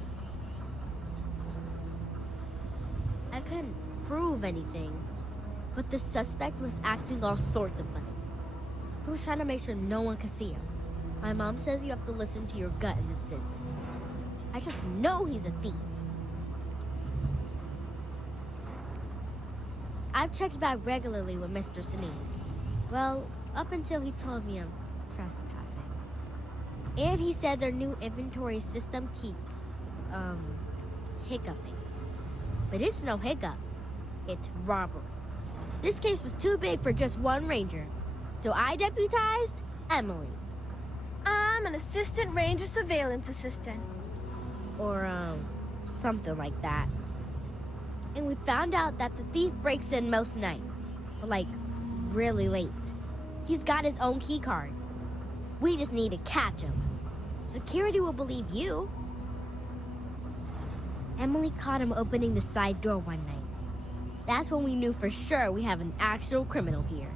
I couldn't prove anything, but the suspect was acting all sorts of funny. He was trying to make sure no one could see him. My mom says you have to listen to your gut in this business. I just know he's a thief. I've checked back regularly with Mr. Sneed. Well, up until he told me I'm trespassing. And he said their new inventory system keeps, hiccuping. But it's no hiccup. It's robbery. This case was too big for just one ranger, so I deputized Emily. I'm an assistant ranger surveillance assistant. Or, something like that. And we found out that the thief breaks in most nights, but like, really late. He's got his own key card. We just need to catch him. Security will believe you. Emily caught him opening the side door one night. That's when we knew for sure we have an actual criminal here.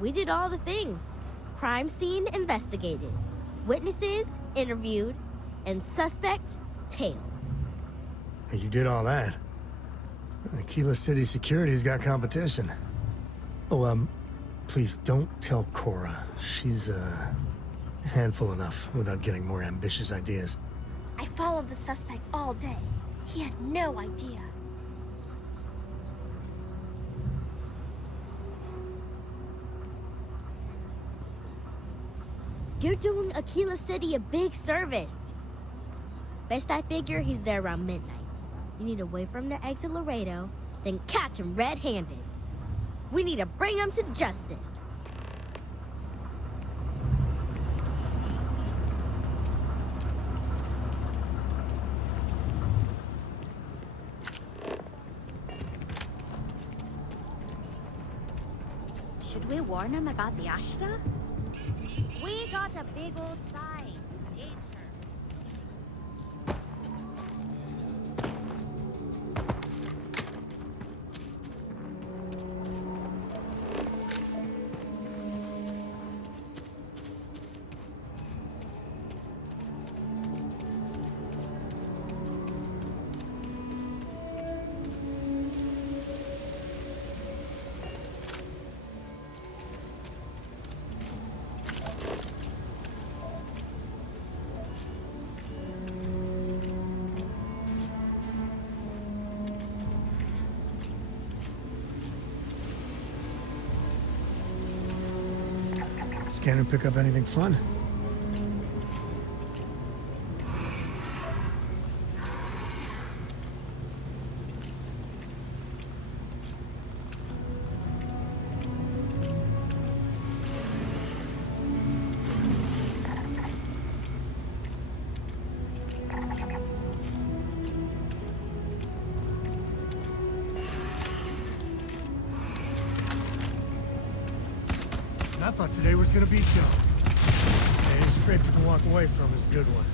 We did all the things. Crime scene investigated, witnesses interviewed, and suspect tailed. You did all that. Aquila City Security's got competition. Oh, please don't tell Cora. She's, handful enough without getting more ambitious ideas. I followed the suspect all day. He had no idea. You're doing Aquila City a big service. Best I figure he's there around midnight. You need to wait for him to exit Laredo, then catch him red-handed. We need to bring him to justice. Should we warn him about the Ashta? We got a big old sign. scanner pick up anything fun? I thought today was gonna be Joe. Any scraper to walk away from is a good one.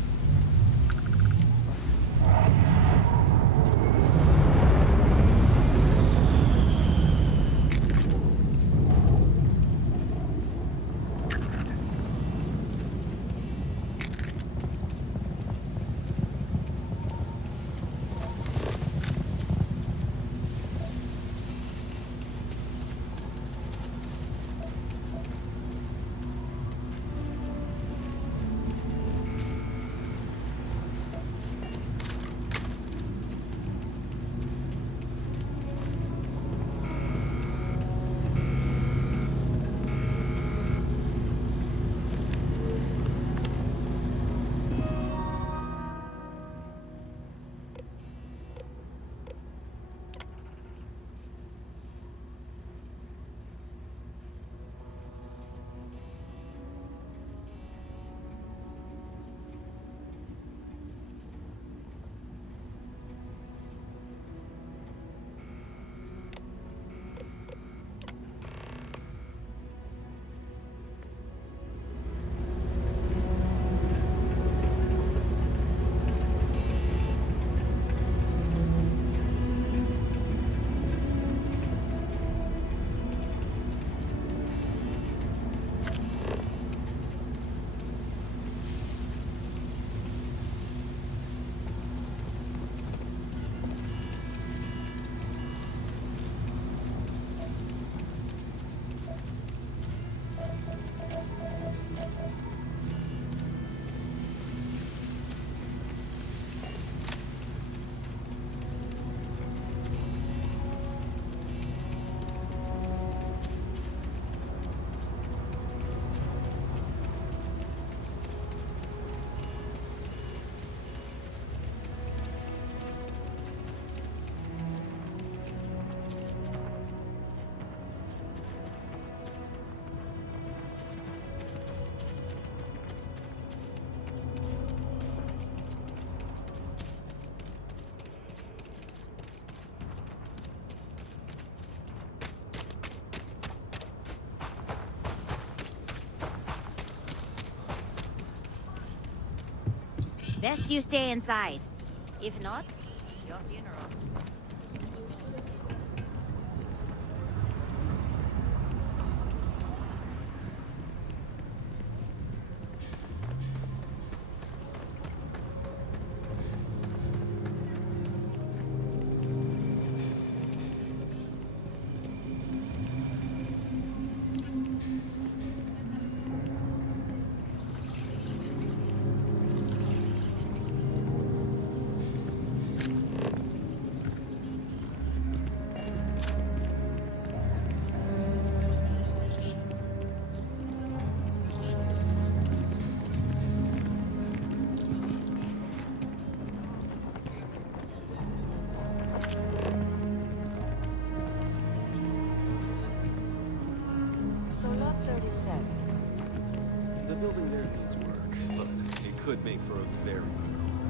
Best you stay inside. If not, your funeral. So lot 37. The building there needs work, but it could make for a very good home.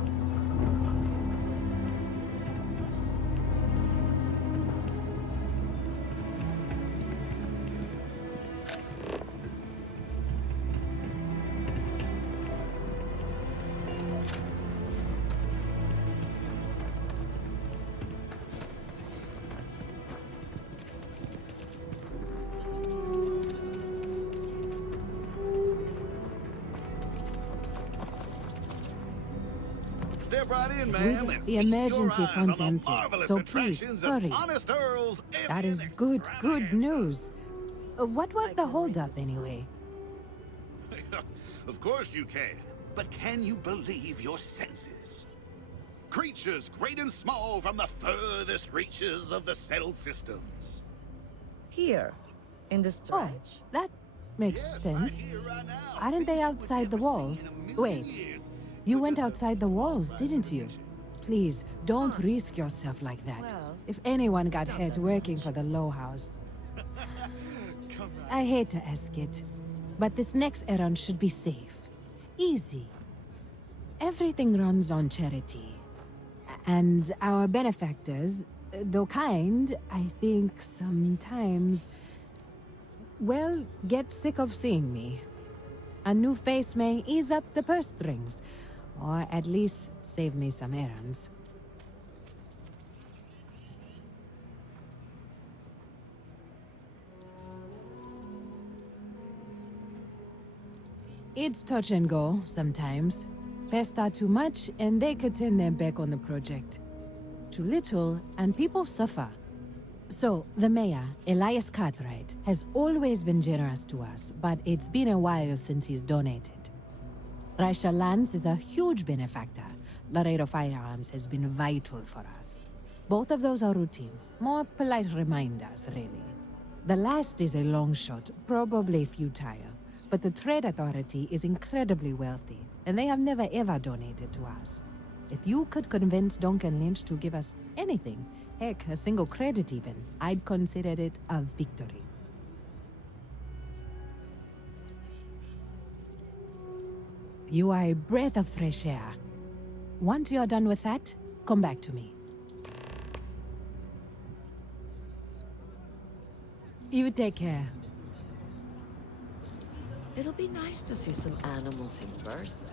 Step right in, ma'am, and The feast emergency your eyes fund's on the empty, marvelous so please attractions of hurry. honest earls That is good news. What was the holdup anyway? Of course you can. But can you believe your senses? Creatures great and small from the furthest reaches of the settled systems. Here, in the stretch. That Makes sense. Aren't they outside the walls? Wait. You went outside the walls, didn't you? Please, don't risk yourself like that. If anyone got hurt working for the Low House. I hate to ask it, but this next errand should be safe. Easy. Everything runs on charity. And our benefactors, though kind, I think sometimes, well, get sick of seeing me. A new face may ease up the purse strings, or at least save me some errands. It's touch and go sometimes. Pester too much, and they could turn their back on the project. Too little, and people suffer. So, the mayor, Elias Cartwright, has always been generous to us, but it's been a while since he's donated. Raisha Lands is a huge benefactor. Laredo Firearms has been vital for us. Both of those are routine, more polite reminders, really. The last is a long shot, probably futile, but the Trade Authority is incredibly wealthy, and they have never ever donated to us. If you could convince Duncan Lynch to give us anything, heck, a single credit even, I'd consider it a victory. You are a breath of fresh air. Once you're done with that, come back to me. You take care. It'll be nice to see some animals in person.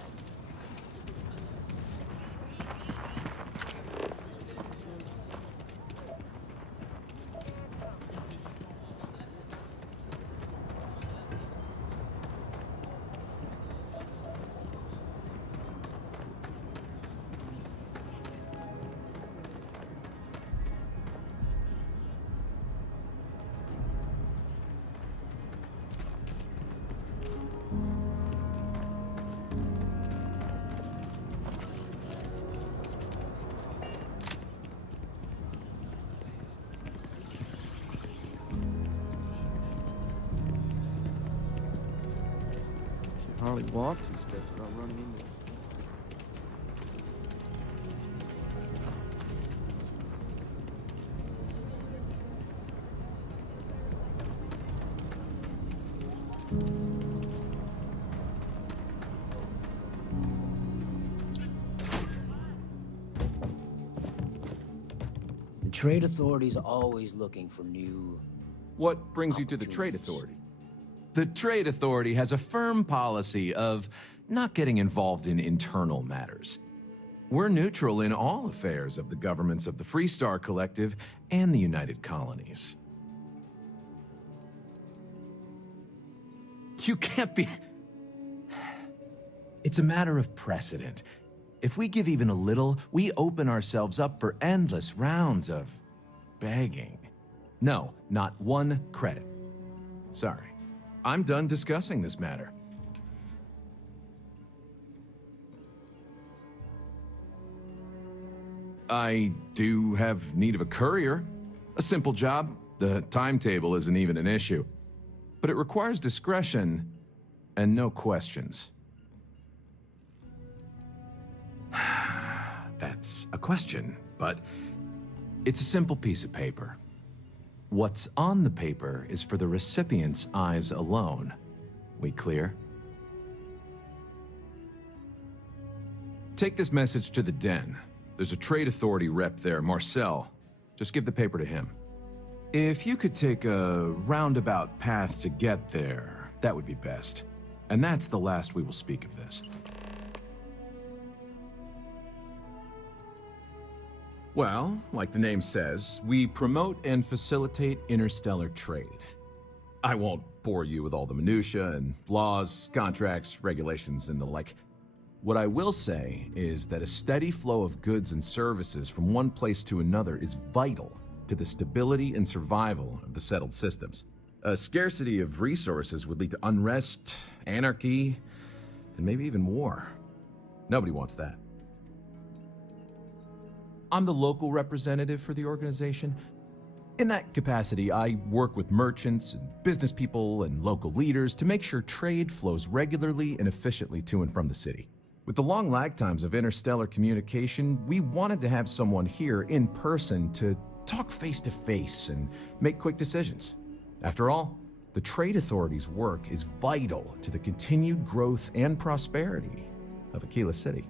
Hardly walk 2 steps without running into it. The Trade Authority's always looking for new... What brings you to the Trade Authority? The Trade Authority has a firm policy of not getting involved in internal matters. We're neutral in all affairs of the governments of the Freestar Collective and the United Colonies. You can't be... It's a matter of precedent. If we give even a little, we open ourselves up for endless rounds of begging. No, not one credit. Sorry. I'm done discussing this matter. I do have need of a courier. A simple job. The timetable isn't even an issue. But it requires discretion and no questions. That's a question, but it's a simple piece of paper. What's on the paper is for the recipient's eyes alone. We clear? Take this message to the Den. There's a Trade Authority rep there, Marcel. Just give the paper to him. If you could take a roundabout path to get there, that would be best. And that's the last we will speak of this. Well, like the name says, we promote and facilitate interstellar trade. I won't bore you with all the minutiae and laws, contracts, regulations, and the like. What I will say is that a steady flow of goods and services from one place to another is vital to the stability and survival of the settled systems. A scarcity of resources would lead to unrest, anarchy, and maybe even war. Nobody wants that. I'm the local representative for the organization. In that capacity, I work with merchants and business people and local leaders to make sure trade flows regularly and efficiently to and from the city. With the long lag times of interstellar communication, we wanted to have someone here in person to talk face to face and make quick decisions. After all, the Trade Authority's work is vital to the continued growth and prosperity of Aquila City.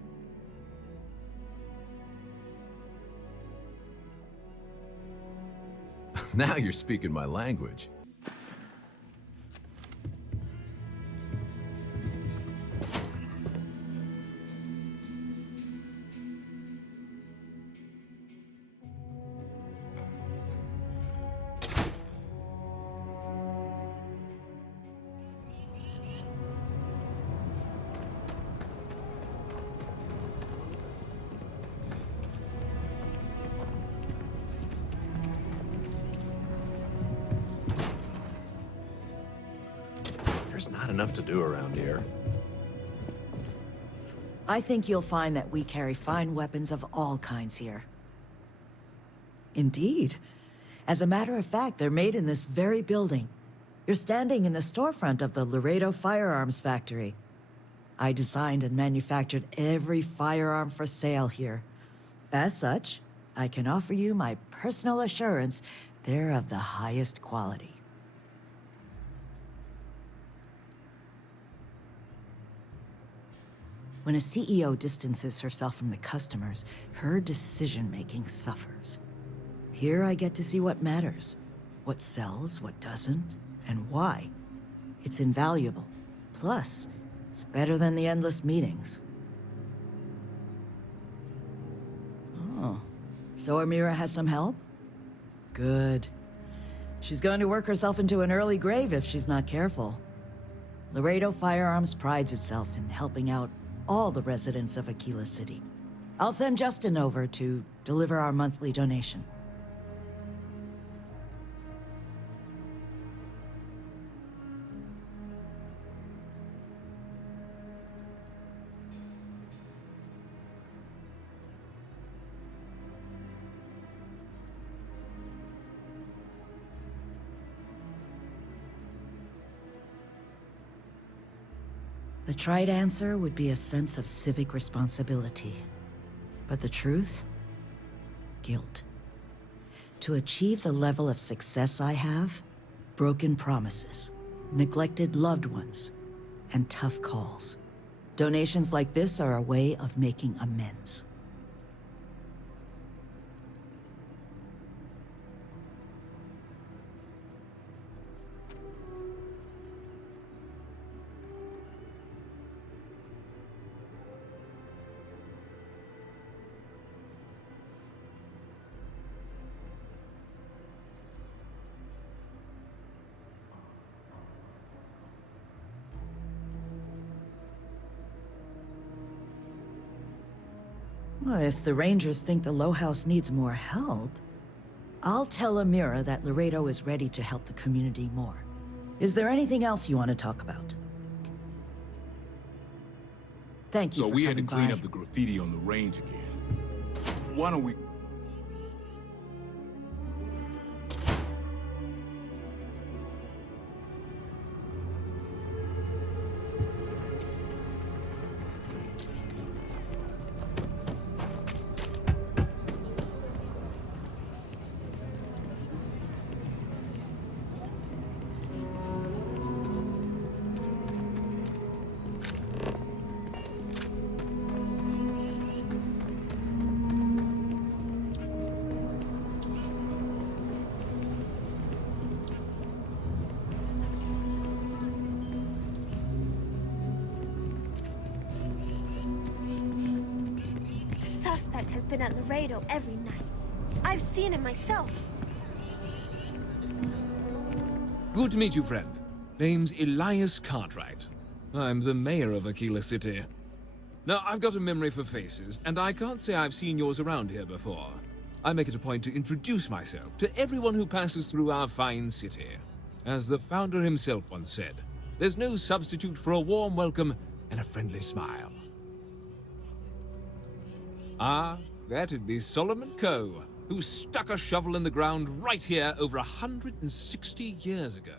Now you're speaking my language. There's not enough to do around here. I think you'll find that we carry fine weapons of all kinds here. Indeed. As a matter of fact, they're made in this very building. You're standing in the storefront of the Laredo Firearms Factory. I designed and manufactured every firearm for sale here. As such, I can offer you my personal assurance they're of the highest quality. When a CEO distances herself from the customers, her decision-making suffers. Here I get to see what matters, what sells, what doesn't, and why. It's invaluable. Plus, it's better than the endless meetings. Oh, so Amira has some help? Good. She's going to work herself into an early grave if she's not careful. Laredo Firearms prides itself in helping out all the residents of Aquila City. I'll send Justin over to deliver our monthly donation. The trite answer would be a sense of civic responsibility. But the truth? Guilt. To achieve the level of success I have, broken promises, neglected loved ones, and tough calls. Donations like this are a way of making amends. Well, if the Rangers think the Low House needs more help, I'll tell Amira that Laredo is ready to help the community more. Is there anything else you want to talk about? Thank you So for we had to coming clean by. up the graffiti on the range again. Why don't we... Suspect has been at Laredo every night. I've seen him myself. Good to meet you, friend. Name's Elias Cartwright. I'm the mayor of Aquila City. Now, I've got a memory for faces, and I can't say I've seen yours around here before. I make it a point to introduce myself to everyone who passes through our fine city. As the founder himself once said, there's no substitute for a warm welcome and a friendly smile. Ah, that'd be Solomon Coe, who stuck a shovel in the ground right here over 160 years ago.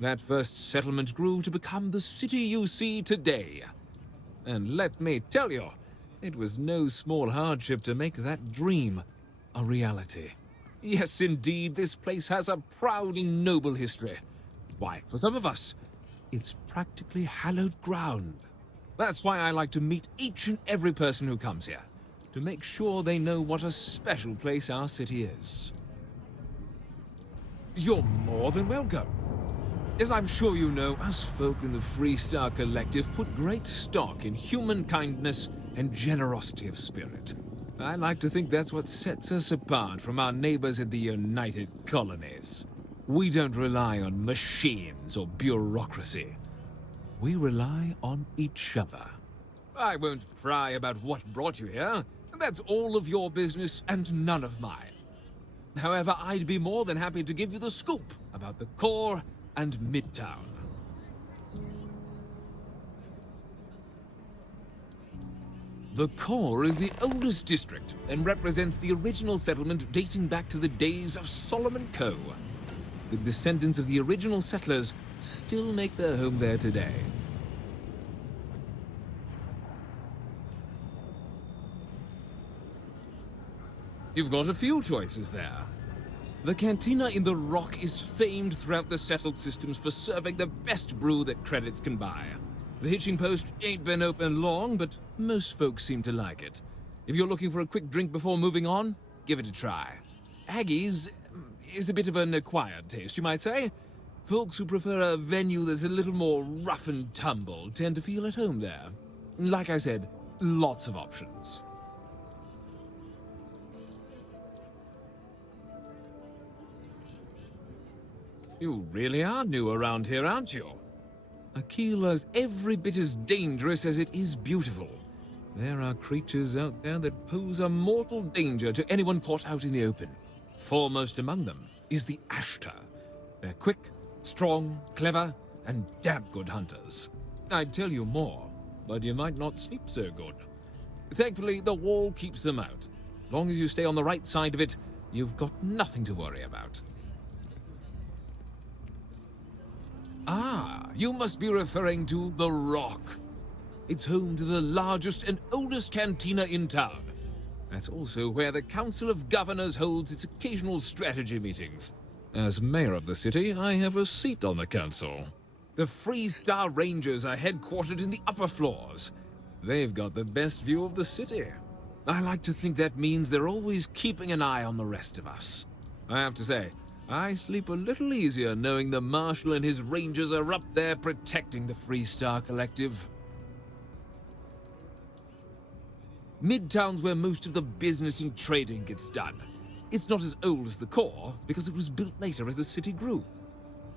That first settlement grew to become the city you see today. And let me tell you, it was no small hardship to make that dream a reality. Yes, indeed, this place has a proud and noble history. Why, for some of us, it's practically hallowed ground. That's why I like to meet each and every person who comes here, to make sure they know what a special place our city is. You're more than welcome. As I'm sure you know, us folk in the Freestar Collective put great stock in human kindness and generosity of spirit. I like to think that's what sets us apart from our neighbors in the United Colonies. We don't rely on machines or bureaucracy. We rely on each other. I won't pry about what brought you here. That's all of your business and none of mine. However, I'd be more than happy to give you the scoop about the core and Midtown. The core is the oldest district and represents the original settlement dating back to the days of Solomon Coe. The descendants of the original settlers still make their home there today. You've got a few choices there. The cantina in the Rock is famed throughout the settled systems for serving the best brew that credits can buy. The hitching post ain't been open long, but most folks seem to like it. If you're looking for a quick drink before moving on, give it a try. Aggie's is a bit of an acquired taste, you might say. Folks who prefer a venue that's a little more rough and tumble tend to feel at home there. Like I said, lots of options. You really are new around here, aren't you? Aquila's every bit as dangerous as it is beautiful. There are creatures out there that pose a mortal danger to anyone caught out in the open. Foremost among them is the Ashtar. They're quick, strong, clever, and damn good hunters. I'd tell you more, but you might not sleep so good. Thankfully, the wall keeps them out. Long as you stay on the right side of it, you've got nothing to worry about. Ah, you must be referring to The Rock. It's home to the largest and oldest cantina in town. That's also where the Council of Governors holds its occasional strategy meetings. As mayor of the city, I have a seat on the council. The Freestar Rangers are headquartered in the upper floors. They've got the best view of the city. I like to think that means they're always keeping an eye on the rest of us. I have to say, I sleep a little easier knowing the Marshal and his Rangers are up there protecting the Freestar Collective. Midtown's where most of the business and trading gets done. It's not as old as the core, because it was built later as the city grew.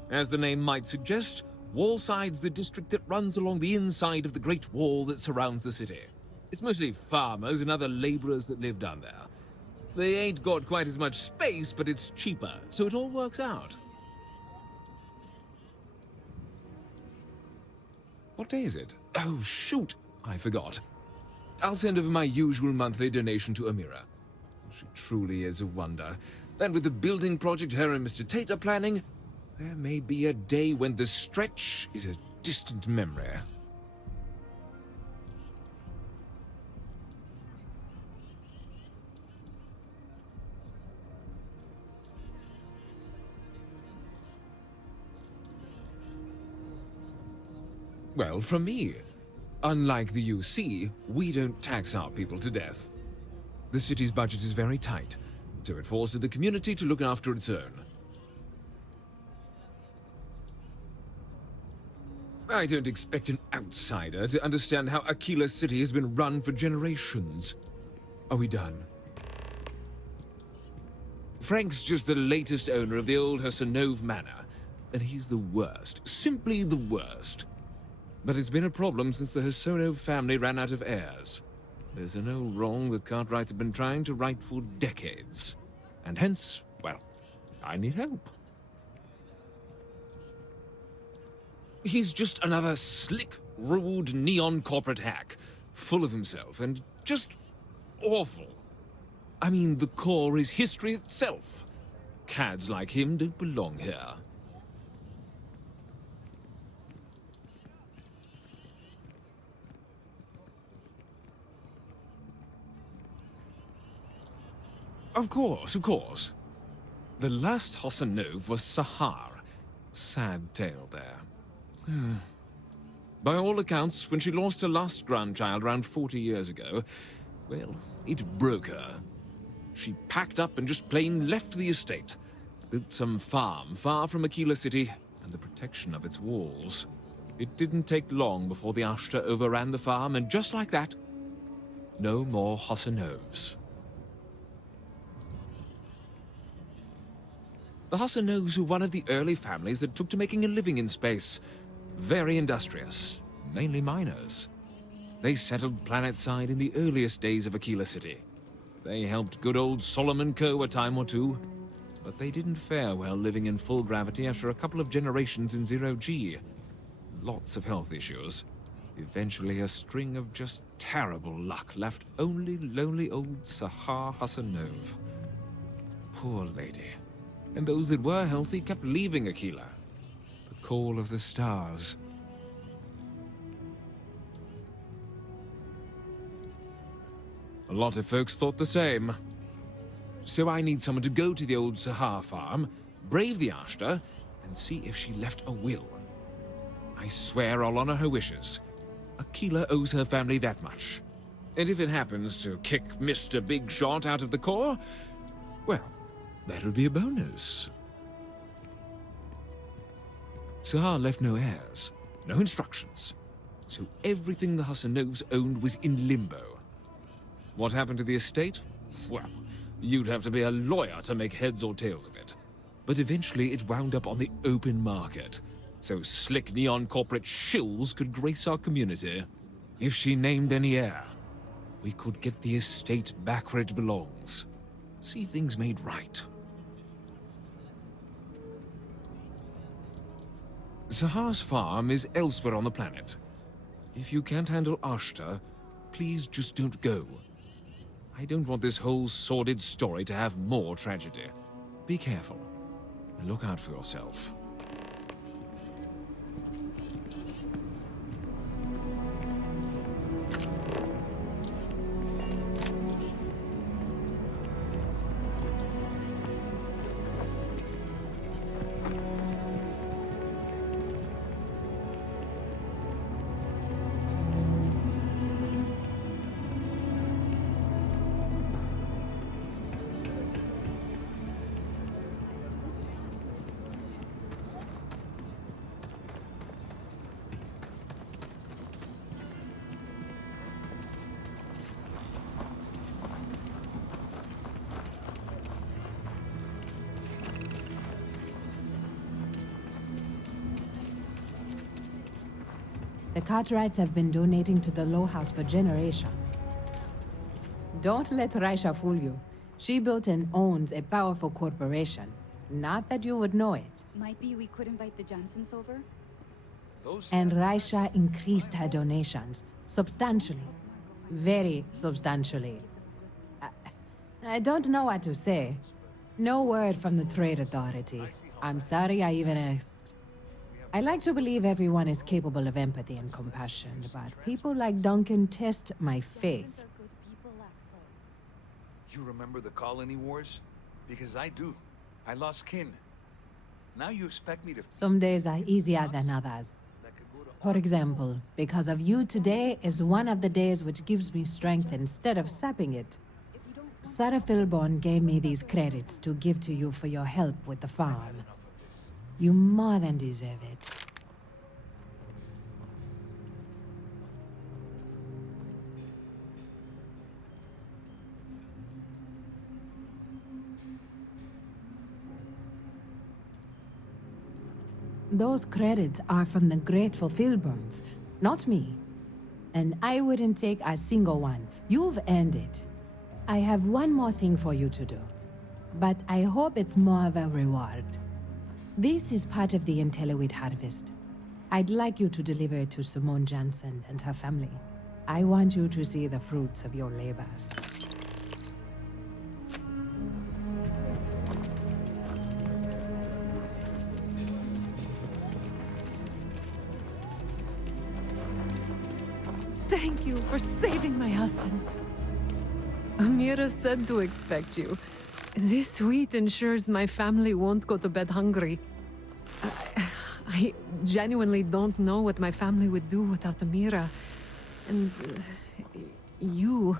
As the name might suggest, Wallside's the district that runs along the inside of the Great Wall that surrounds the city. It's mostly farmers and other laborers that live down there. They ain't got quite as much space, but it's cheaper, so it all works out. What day is it? Oh, shoot! I forgot. I'll send over my usual monthly donation to Amira. She truly is a wonder. And with the building project her and Mr. Tate are planning, there may be a day when the stretch is a distant memory. Well, from me. Unlike the UC, we don't tax our people to death. The city's budget is very tight, so it forces the community to look after its own. I don't expect an outsider to understand how Aquila City has been run for generations. Are we done? Frank's just the latest owner of the old Hersenove Manor, and he's the worst, simply the worst. But it's been a problem since the Hersonov family ran out of heirs. There's a no wrong that Cartwrights have been trying to right for decades. And hence, well, I need help. He's just another slick, rude, neon corporate hack, full of himself and just awful. I mean, the core is history itself. Cads like him don't belong here. Of course, of course. The last Hassanov was Sahar. Sad tale there. By all accounts, when she lost her last grandchild around 40 years ago, well, it broke her. She packed up and just plain left the estate. Built some farm far from Aquila City and the protection of its walls. It didn't take long before the Ashta overran the farm, and just like that, no more Hassanovs. The Hassanovs were one of the early families that took to making a living in space. Very industrious, mainly miners. They settled planetside in the earliest days of Aquila City. They helped good old Solomon Co. a time or two, but they didn't fare well living in full gravity after a couple of generations in zero-G. Lots of health issues. Eventually a string of just terrible luck left only lonely old Sahar Hassanov. Poor lady. And those that were healthy kept leaving Aquila. The call of the stars. A lot of folks thought the same. So I need someone to go to the old Sahar farm, brave the Ashta, and see if she left a will. I swear I'll honor her wishes. Aquila owes her family that much. And if it happens to kick Mr. Big Shot out of the core, well, that would be a bonus. Sahar left no heirs, no instructions, so everything the Hassanovs owned was in limbo. What happened to the estate? Well, you'd have to be a lawyer to make heads or tails of it. But eventually it wound up on the open market, so slick neon corporate shills could grace our community. If she named any heir, we could get the estate back where it belongs. See things made right. Sahar's farm is elsewhere on the planet. If you can't handle Ashta, please just don't go. I don't want this whole sordid story to have more tragedy. Be careful, and look out for yourself. The Cartwrights have been donating to the Low House for generations. Don't let Raisha fool you. She built and owns a powerful corporation. Not that you would know it. Might be we could invite the Johnsons over? And Raisha increased her donations substantially. Very substantially. I don't know what to say. No word from the Trade Authority. I'm sorry I even asked. I like to believe everyone is capable of empathy and compassion, but people like Duncan test my faith. You remember the colony wars? Because I do. I lost kin. Now you expect me to... Some days are easier than others. For example, because of you, today is one of the days which gives me strength instead of sapping it. Sarah Philborn gave me these credits to give to you for your help with the farm. You more than deserve it. Those credits are from the grateful Philborns, not me. And I wouldn't take a single one. You've earned it. I have one more thing for you to do, but I hope it's more of a reward. This is part of the Intelliwit harvest. I'd like you to deliver it to Simone Jansen and her family. I want you to see the fruits of your labors. Thank you for saving my husband. Amira said to expect you. This wheat ensures my family won't go to bed hungry. I genuinely don't know what my family would do without Amira. And you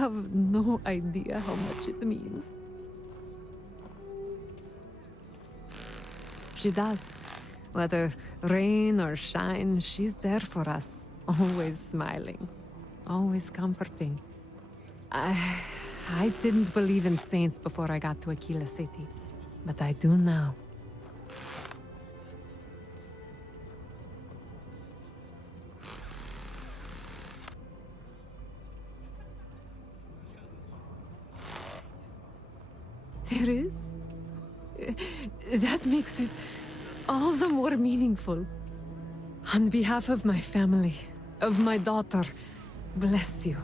have no idea how much it means. She does. Whether rain or shine, she's there for us. Always smiling. Always comforting. I didn't believe in saints before I got to Aquila City, but I do now. There is? That makes it all the more meaningful. On behalf of my family, of my daughter, bless you.